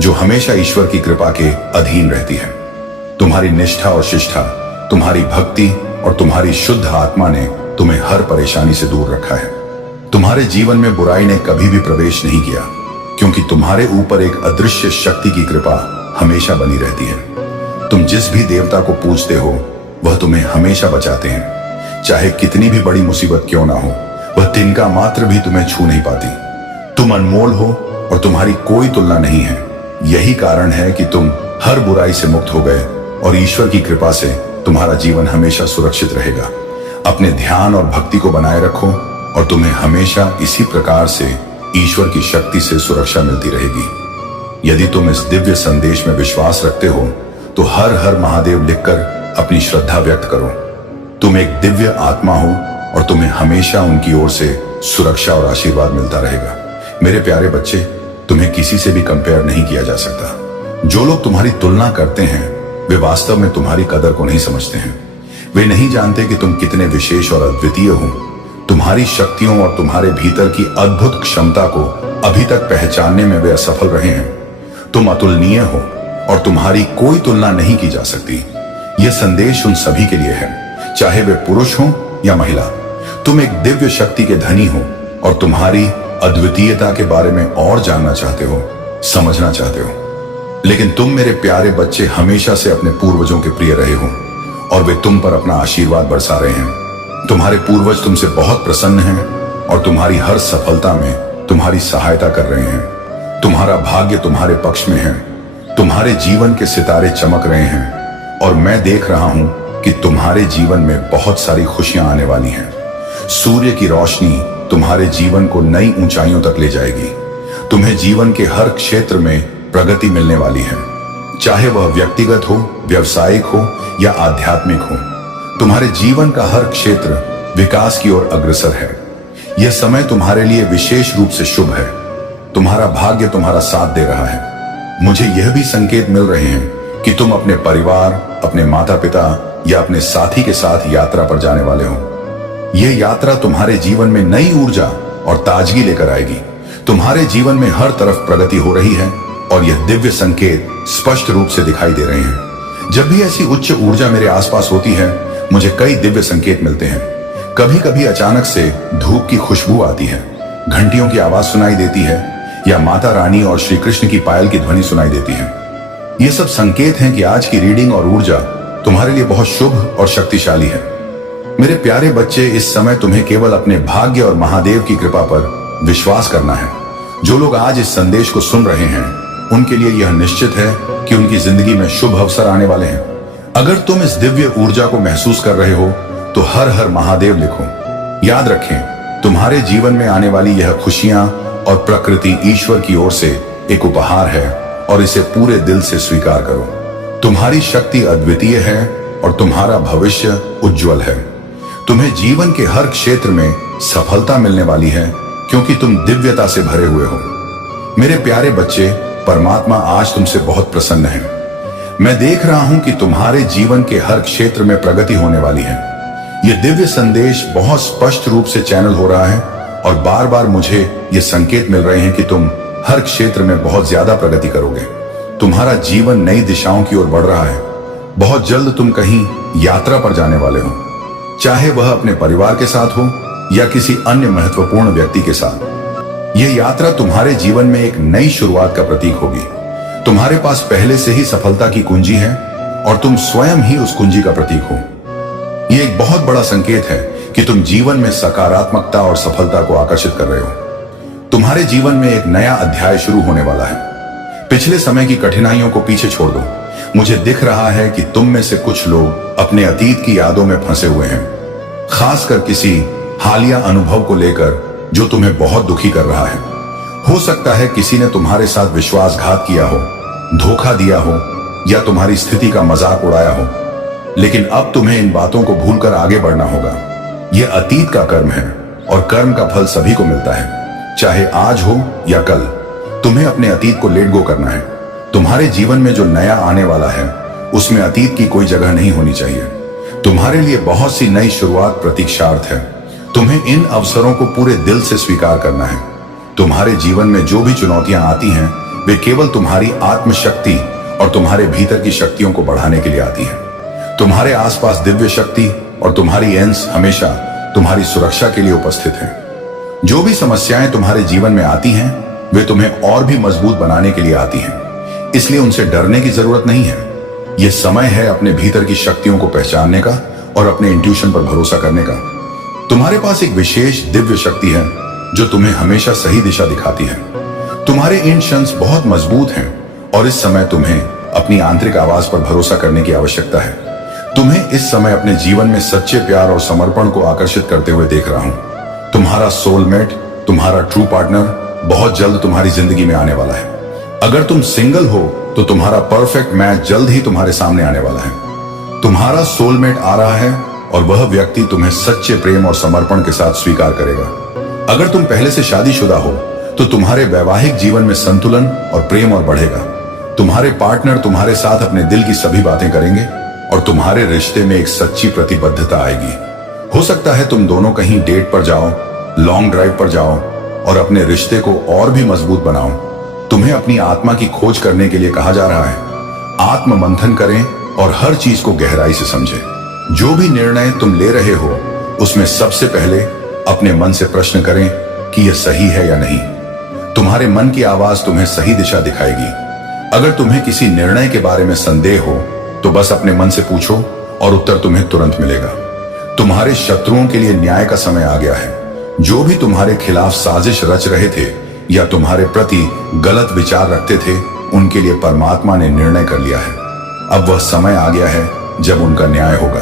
जो हमेशा ईश्वर की कृपा के अधीन रहती है। तुम्हारी निष्ठा और शिष्टा, तुम्हारी भक्ति और तुम्हारी शुद्ध आत्मा ने तुम्हें हर परेशानी से दूर रखा है। तुम्हारे जीवन में बुराई ने कभी भी प्रवेश नहीं किया, क्योंकि तुम्हारे ऊपर एक अदृश्य शक्ति की कृपा हमेशा बनी रहती है। तुम जिस भी देवता को पूजते हो, वह तुम्हें हमेशा बचाते हैं। चाहे कितनी भी बड़ी मुसीबत क्यों ना हो, वह तिनका मात्र भी तुम्हें छू नहीं पाती। तुम अनमोल हो और तुम्हारी कोई तुलना नहीं है। यही कारण है कि तुम हर बुराई से मुक्त हो गए और ईश्वर की कृपा से तुम्हारा जीवन हमेशा सुरक्षित रहेगा। अपने ध्यान और भक्ति को बनाए रखो और तुम्हें हमेशा इसी प्रकार से ईश्वर की शक्ति से सुरक्षा मिलती रहेगी। यदि तुम इस दिव्य संदेश में विश्वास रखते हो, तो हर हर महादेव लिखकर अपनी श्रद्धा व्यक्त करो। तुम एक दिव्य आत्मा हो और तुम्हें हमेशा उनकी ओर से सुरक्षा और आशीर्वाद मिलता रहेगा। मेरे प्यारे बच्चे, तुम्हें किसी से भी कंपेयर नहीं किया जा सकता। जो लोग तुम्हारी तुलना करते हैं, वे वास्तव में तुम्हारी कदर को नहीं समझते हैं। वे नहीं जानते कि तुम कितने विशेष और अद्वितीय हो। तुम्हारी शक्तियों और तुम्हारे भीतर की अद्भुत क्षमता को अभी तक पहचानने में वे असफल रहे हैं। तुम अतुलनीय हो और तुम्हारी कोई तुलना नहीं की जा सकती। यह संदेश उन सभी के लिए है, चाहे वे पुरुष हो या महिला। तुम एक दिव्य शक्ति के धनी हो और तुम्हारी अद्वितीयता के बारे में और जानना चाहते हो, समझना चाहते हो। लेकिन तुम मेरे प्यारे बच्चे हमेशा से अपने पूर्वजों के प्रिय रहे हो और वे तुम पर अपना आशीर्वाद बरसा रहे हैं। तुम्हारे पूर्वज तुमसे बहुत प्रसन्न हैं और तुम्हारी हर सफलता में तुम्हारी सहायता कर रहे हैं। तुम्हारा भाग्य तुम्हारे पक्ष में है। तुम्हारे जीवन के सितारे चमक रहे हैं और मैं देख रहा हूं कि तुम्हारे जीवन में बहुत सारी खुशियां आने वाली हैं। सूर्य की रोशनी तुम्हारे जीवन को नई ऊंचाइयों तक ले जाएगी। तुम्हें जीवन के हर क्षेत्र में प्रगति मिलने वाली है, चाहे वह व्यक्तिगत हो, व्यावसायिक हो या आध्यात्मिक हो। तुम्हारे जीवन का हर क्षेत्र विकास की ओर अग्रसर है। यह समय तुम्हारे लिए विशेष रूप से शुभ है। तुम्हारा भाग्य तुम्हारा साथ दे रहा है। मुझे यह भी संकेत मिल रहे हैं कि तुम अपने परिवार, अपने माता पिता या अपने साथी के साथ यात्रा पर जाने वाले हो। यह यात्रा तुम्हारे जीवन में नई ऊर्जा और ताजगी लेकर आएगी। तुम्हारे जीवन में हर तरफ प्रगति हो रही है और यह दिव्य संकेत स्पष्ट रूप से दिखाई दे रहे हैं। जब भी ऐसी उच्च ऊर्जा मेरे आसपास होती है, मुझे कई दिव्य संकेत मिलते हैं। कभी कभी अचानक से धूप की खुशबू आती है, घंटियों की आवाज सुनाई देती है या माता रानी और श्री कृष्ण की पायल की ध्वनि सुनाई देती है। ये सब संकेत हैं कि आज की रीडिंग और ऊर्जा तुम्हारे लिए बहुत शुभ और शक्तिशाली है। मेरे प्यारे बच्चे, इस समय तुम्हें केवल अपने भाग्य और महादेव की कृपा पर विश्वास करना है। जो लोग आज इस संदेश को सुन रहे हैं, उनके लिए यह निश्चित है कि उनकी जिंदगी में शुभ अवसर आने वाले हैं। अगर तुम इस दिव्य ऊर्जा को महसूस कर रहे हो, तो हर हर महादेव लिखो। याद रखें, तुम्हारे जीवन में आने वाली यह खुशियां और प्रकृति ईश्वर की ओर से एक उपहार है और इसे पूरे दिल से स्वीकार करो। तुम्हारी शक्ति अद्वितीय है और तुम्हारा भविष्य उज्जवल है। तुम्हें जीवन के हर क्षेत्र में सफलता मिलने वाली है, क्योंकि तुम दिव्यता से भरे हुए हो। मेरे प्यारे बच्चे, परमात्मा आज तुमसे बहुत प्रसन्न है। मैं देख रहा हूं कि तुम्हारे जीवन के हर क्षेत्र में प्रगति होने वाली है। यह दिव्य संदेश बहुत स्पष्ट रूप से चैनल हो रहा है और बार बार मुझे ये संकेत मिल रहे हैं कि तुम हर क्षेत्र में बहुत ज्यादा प्रगति करोगे। तुम्हारा जीवन नई दिशाओं की ओर बढ़ रहा है। बहुत जल्द तुम कहीं यात्रा पर जाने वाले हो, चाहे वह अपने परिवार के साथ हो या किसी अन्य महत्वपूर्ण व्यक्ति के साथ। यह यात्रा तुम्हारे जीवन में एक नई शुरुआत का प्रतीक होगी। तुम्हारे पास पहले से ही सफलता की कुंजी है और तुम स्वयं ही उस कुंजी का प्रतीक हो। यह एक बहुत बड़ा संकेत है कि तुम जीवन में सकारात्मकता और सफलता को आकर्षित कर रहे हो। तुम्हारे जीवन में एक नया अध्याय शुरू होने वाला है। पिछले समय की कठिनाइयों को पीछे छोड़ दो। मुझे दिख रहा है कि तुम में से कुछ लोग अपने अतीत की यादों में फंसे हुए हैं, खासकर किसी हालिया अनुभव को लेकर जो तुम्हें बहुत दुखी कर रहा है। हो सकता है किसी ने तुम्हारे साथ विश्वासघात किया हो, धोखा दिया हो या तुम्हारी स्थिति का मजाक उड़ाया हो, लेकिन अब तुम्हें इन बातों को भूलकर आगे बढ़ना होगा। यह अतीत का कर्म है और कर्म का फल सभी को मिलता है, चाहे आज हो या कल। तुम्हें अपने अतीत को लेट गो करना है। तुम्हारे जीवन में जो नया आने वाला है उसमें अतीत की कोई जगह नहीं होनी चाहिए। तुम्हारे लिए बहुत सी नई शुरुआत प्रतीक्षार्थ है। तुम्हें इन अवसरों को पूरे दिल से स्वीकार करना है। तुम्हारे जीवन में जो भी चुनौतियां आती हैं वे केवल तुम्हारी आत्मशक्ति और तुम्हारे भीतर की शक्तियों को बढ़ाने के लिए आती है। तुम्हारे आसपास दिव्य शक्ति और तुम्हारी एंस हमेशा तुम्हारी सुरक्षा के लिए उपस्थित है। जो भी समस्याएं तुम्हारे जीवन में आती हैं वे तुम्हें और भी मजबूत बनाने के लिए आती हैं, इसलिए उनसे डरने की जरूरत नहीं है। यह समय है अपने भीतर की शक्तियों को पहचानने का और अपने इंट्यूशन पर भरोसा करने का। तुम्हारे पास एक विशेष दिव्य शक्ति है जो तुम्हें हमेशा सही दिशा दिखाती है। तुम्हारे इंट्यूशंस बहुत मजबूत हैं और इस समय तुम्हें अपनी आंतरिक आवाज पर भरोसा करने की आवश्यकता है। तुम्हें इस समय अपने जीवन में सच्चे प्यार और समर्पण को आकर्षित करते हुए देख रहा हूं। तुम्हारा सोलमेट, तुम्हारा ट्रू पार्टनर बहुत जल्द तुम्हारी जिंदगी में आने वाला है। अगर तुम सिंगल हो तो तुम्हारा परफेक्ट मैच जल्द ही तुम्हारे सामने आने वाला है। तुम्हारा सोलमेट आ रहा है और वह व्यक्ति तुम्हें सच्चे प्रेम और समर्पण के साथ स्वीकार करेगा। अगर तुम पहले से शादीशुदा हो तो तुम्हारे वैवाहिक जीवन में संतुलन और प्रेम और बढ़ेगा। तुम्हारे पार्टनर तुम्हारे साथ अपने दिल की सभी बातें करेंगे और तुम्हारे रिश्ते में एक सच्ची प्रतिबद्धता आएगी। हो सकता है तुम दोनों कहीं डेट पर जाओ, लॉन्ग ड्राइव पर जाओ और अपने रिश्ते को और भी मजबूत बनाओ। तुम्हें अपनी आत्मा की खोज करने के लिए कहा जा रहा है। आत्म मंथन करें और हर चीज को गहराई से समझें। जो भी निर्णय तुम ले रहे हो उसमें सबसे पहले अपने मन से प्रश्न करें कि यह सही है या नहीं। तुम्हारे मन की आवाज तुम्हें सही दिशा दिखाएगी। अगर तुम्हें किसी निर्णय के बारे में संदेह हो तो बस अपने मन से पूछो और उत्तर तुम्हें तुरंत मिलेगा। तुम्हारे शत्रुओं के लिए न्याय का समय आ गया है। जो भी तुम्हारे खिलाफ साजिश रच रहे थे या तुम्हारे प्रति गलत विचार रखते थे उनके लिए परमात्मा ने निर्णय कर लिया है। अब वह समय आ गया है जब उनका न्याय होगा।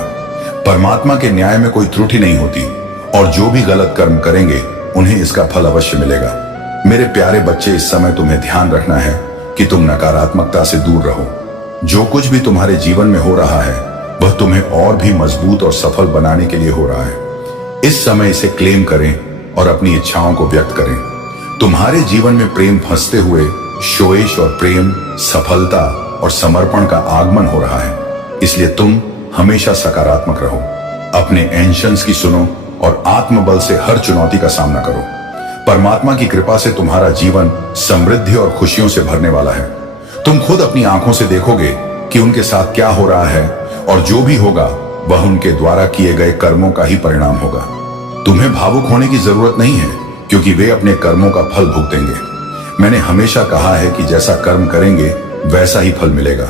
परमात्मा के न्याय में कोई त्रुटि नहीं होती और जो भी गलत कर्म करेंगे उन्हें इसका फल अवश्य मिलेगा। मेरे प्यारे बच्चे, इस समय तुम्हें ध्यान रखना है कि तुम नकारात्मकता से दूर रहो। जो कुछ भी तुम्हारे जीवन में हो रहा है वह तुम्हें और भी मजबूत और सफल बनाने के लिए हो रहा है। इस समय इसे क्लेम करें और अपनी इच्छाओं को व्यक्त करें। तुम्हारे जीवन में प्रेम फंसते हुए शोएश और प्रेम, सफलता और समर्पण का आगमन हो रहा है। इसलिए तुम हमेशा सकारात्मक रहो, अपने एंशंस की सुनो और आत्मबल से हर चुनौती का सामना करो। परमात्मा की कृपा से तुम्हारा जीवन समृद्धि और खुशियों से भरने वाला है। तुम खुद अपनी आंखों से देखोगे कि उनके साथ क्या हो रहा है और जो भी होगा वह उनके द्वारा किए गए कर्मों का ही परिणाम होगा। तुम्हें भावुक होने की जरूरत नहीं है क्योंकि वे अपने कर्मों का फल भुगतेंगे। मैंने हमेशा कहा है कि जैसा कर्म करेंगे वैसा ही फल मिलेगा।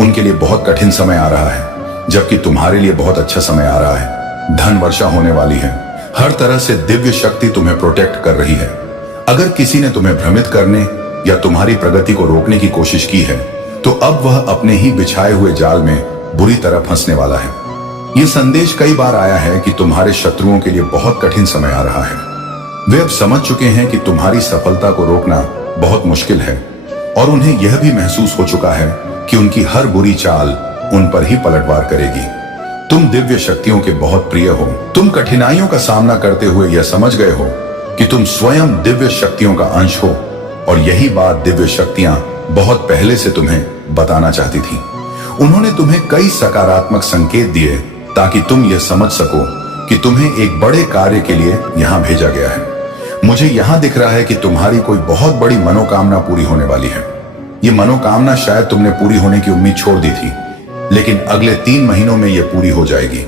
उनके लिए बहुत कठिन समय आ रहा है जबकि तुम्हारे लिए बहुत अच्छा समय आ रहा है। धन वर्षा होने वाली है। हर तरह से दिव्य शक्ति तुम्हें प्रोटेक्ट कर रही है। अगर किसी ने तुम्हें भ्रमित करने या तुम्हारी प्रगति को रोकने की कोशिश की है तो अब वह अपने ही बिछाए हुए जाल में बुरी तरह फंसने वाला है। यह संदेश कई बार आया है कि तुम्हारे शत्रुओं के लिए बहुत कठिन समय आ रहा है। वे अब समझ चुके हैं कि तुम्हारी सफलता को रोकना बहुत मुश्किल है और उन्हें यह भी महसूस हो चुका है कि उनकी हर बुरी चाल उन पर ही पलटवार करेगी। तुम दिव्य शक्तियों के बहुत प्रिय हो। तुम कठिनाइयों का सामना करते हुए यह समझ गए हो कि तुम स्वयं दिव्य शक्तियों का अंश हो और यही बात दिव्य शक्तियां बहुत पहले से तुम्हें बताना चाहती थी। उन्होंने तुम्हें कई सकारात्मक संकेत दिए ताकि तुम यह समझ सको कि तुम्हें एक बड़े कार्य के लिए यहां भेजा गया है। मुझे यहां दिख रहा है कि तुम्हारी कोई बहुत बड़ी मनोकामना पूरी होने वाली है। ये मनोकामना शायद तुमने पूरी होने की उम्मीद छोड़ दी थी, लेकिन अगले 3 महीनों में यह पूरी हो जाएगी।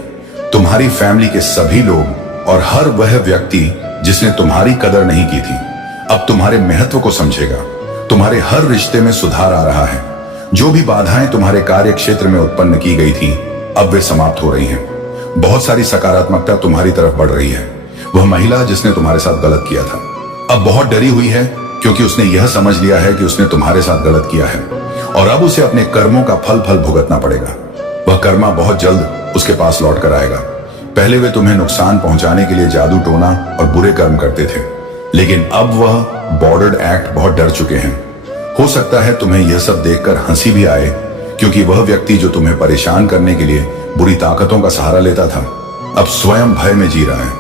तुम्हारी फैमिली के सभी लोग और हर वह व्यक्ति जिसने तुम्हारी कदर नहीं की थी, अब तुम्हारे महत्व को समझेगा। तुम्हारे हर रिश्ते में सुधार आ रहा है। जो भी बाधाएं तुम्हारे कार्य क्षेत्र में उत्पन्न की गई थी, अब वे समाप्त हो रही हैं। बहुत सारी सकारात्मकता तुम्हारी तरफ बढ़ रही है। वह महिला जिसने तुम्हारे साथ गलत किया था, अब बहुत डरी हुई है, क्योंकि उसने यह समझ लिया है कि उसने तुम्हारे साथ गलत किया है और अब उसे अपने कर्मों का फल भुगतना पड़ेगा। वह कर्मा बहुत जल्द उसके पास लौट कर आएगा। पहले वे तुम्हें नुकसान पहुंचाने के लिए जादू टोना और बुरे कर्म करते थे, लेकिन अब वह बॉर्डर्ड एक्ट बहुत डर चुके हैं। हो सकता है तुम्हें यह सब देखकर हंसी भी आए, क्योंकि वह व्यक्ति जो तुम्हें परेशान करने के लिए बुरी ताकतों का सहारा लेता था, अब स्वयं भय में जी रहा है।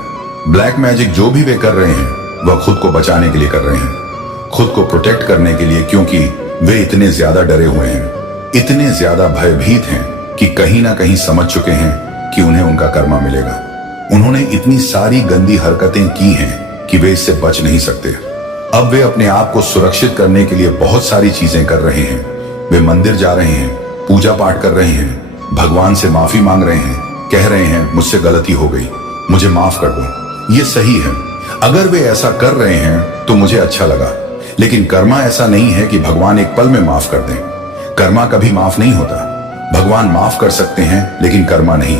ब्लैक मैजिक जो भी वे कर रहे हैं, वह खुद को बचाने के लिए कर रहे हैं, खुद को प्रोटेक्ट करने के लिए, क्योंकि वे इतने ज्यादा डरे हुए हैं, इतने ज्यादा भयभीत हैं कि कहीं ना कहीं समझ चुके हैं कि उन्हें उनका कर्मा मिलेगा। उन्होंने इतनी सारी गंदी हरकतें की हैं कि वे इससे बच नहीं सकते। अब वे अपने आप को सुरक्षित करने के लिए बहुत सारी चीजें कर रहे हैं। वे मंदिर जा रहे हैं, पूजा पाठ कर रहे हैं, भगवान से माफी मांग रहे हैं, कह रहे हैं मुझसे गलती हो गई, मुझे माफ कर दो। ये सही है। अगर वे ऐसा कर रहे हैं तो मुझे अच्छा लगा, लेकिन कर्मा ऐसा नहीं है कि भगवान एक पल में माफ कर दें। कर्मा कभी माफ नहीं होता। भगवान माफ कर सकते हैं, लेकिन कर्मा नहीं।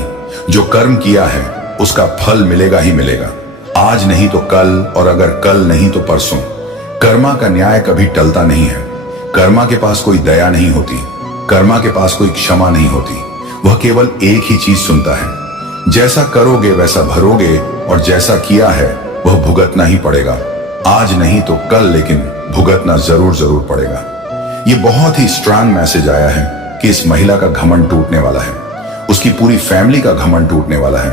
जो कर्म किया है उसका फल मिलेगा ही मिलेगा, आज नहीं तो कल, और अगर कल नहीं तो परसों। कर्मा का न्याय कभी टलता नहीं है। कर्मा के पास कोई दया नहीं होती, कर्मा के पास कोई क्षमा नहीं होती। वह केवल एक ही चीज सुनता है, जैसा करोगे वैसा भरोगे, और जैसा किया है वह भुगतना ही पड़ेगा। आज नहीं तो कल, लेकिन भुगतना जरूर पड़ेगा। ये बहुत ही स्ट्रांग मैसेज आया है कि इस महिला का घमंड टूटने वाला है, उसकी पूरी फैमिली का घमंड टूटने वाला है।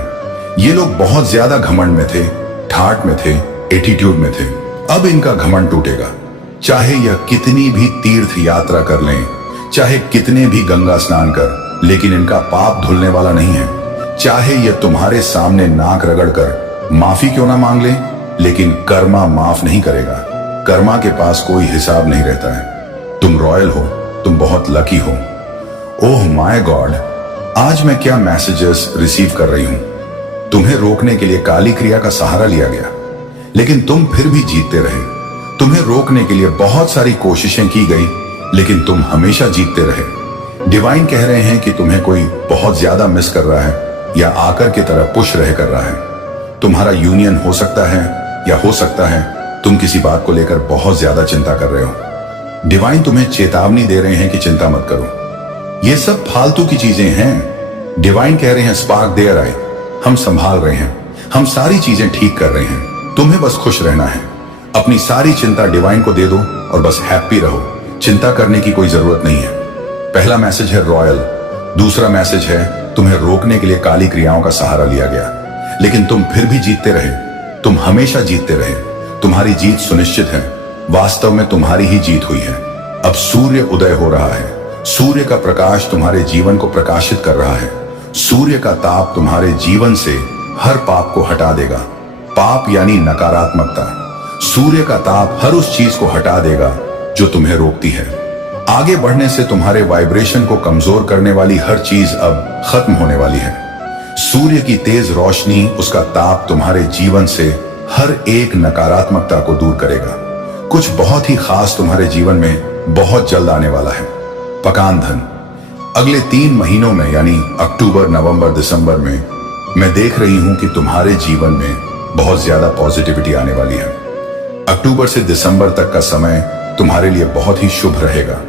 ये लोग बहुत ज्यादा घमंड में थे, ठाट में थे, एटीट्यूड में थे। अब इनका घमंड टूटेगा। चाहे यह कितनी भी तीर्थ यात्रा कर लें, चाहे कितने भी गंगा स्नान कर, लेकिन इनका पाप धुलने वाला नहीं है। चाहे यह तुम्हारे सामने नाक रगड़कर माफी क्यों ना मांग ले, लेकिन कर्मा माफ नहीं करेगा। कर्मा के पास कोई हिसाब नहीं रहता है। तुम रॉयल हो, तुम बहुत लकी हो। ओह माय गॉड, आज मैं क्या मैसेजेस रिसीव कर रही हूं। तुम्हें रोकने के लिए काली क्रिया का सहारा लिया गया, लेकिन तुम फिर भी जीतते रहे। तुम्हें रोकने के लिए बहुत सारी कोशिशें की गई, लेकिन तुम हमेशा जीतते रहे। डिवाइन कह रहे हैं कि तुम्हें कोई बहुत ज्यादा मिस कर रहा है, या आकर की तरह पुश रह कर रहा है। तुम्हारा यूनियन हो सकता है, या हो सकता है तुम किसी बात को लेकर बहुत ज्यादा चिंता कर रहे हो। डिवाइन तुम्हें चेतावनी दे रहे हैं कि चिंता मत करो, ये सब फालतू की चीजें हैं। डिवाइन कह रहे हैं स्पार्क देयर आई, हम संभाल रहे हैं, हम सारी चीजें ठीक कर रहे हैं, तुम्हें बस खुश रहना है। अपनी सारी चिंता डिवाइन को दे दो और बस हैप्पी रहो। चिंता करने की कोई जरूरत नहीं है। पहला मैसेज है रॉयल। दूसरा मैसेज है तुम्हें रोकने के लिए काली क्रियाओं का सहारा लिया गया, लेकिन तुम फिर भी जीतते रहे। तुम हमेशा जीतते रहे। तुम्हारी जीत सुनिश्चित है। वास्तव में तुम्हारी ही जीत हुई है। अब सूर्य उदय हो रहा है। सूर्य का प्रकाश तुम्हारे जीवन को प्रकाशित कर रहा है। सूर्य का ताप तुम्हारे जीवन से हर पाप को हटा देगा। पाप यानी नकारात्मकता। सूर्य का ताप हर उस चीज को हटा देगा जो तुम्हें रोकती है। आगे बढ़ने से तुम्हारे वाइब्रेशन को कमजोर करने वाली हर चीज अब खत्म होने वाली है। सूर्य की तेज रोशनी, उसका ताप तुम्हारे जीवन से हर एक नकारात्मकता को दूर करेगा। कुछ बहुत ही खास तुम्हारे जीवन में बहुत जल्द आने वाला है। पकान धन। अगले 3 महीनों में, यानी अक्टूबर, नवंबर, दिसंबर में, मैं देख रही हूं कि तुम्हारे जीवन में बहुत ज्यादा पॉजिटिविटी आने वाली है। अक्टूबर से दिसंबर तक का समय तुम्हारे लिए बहुत ही शुभ रहेगा।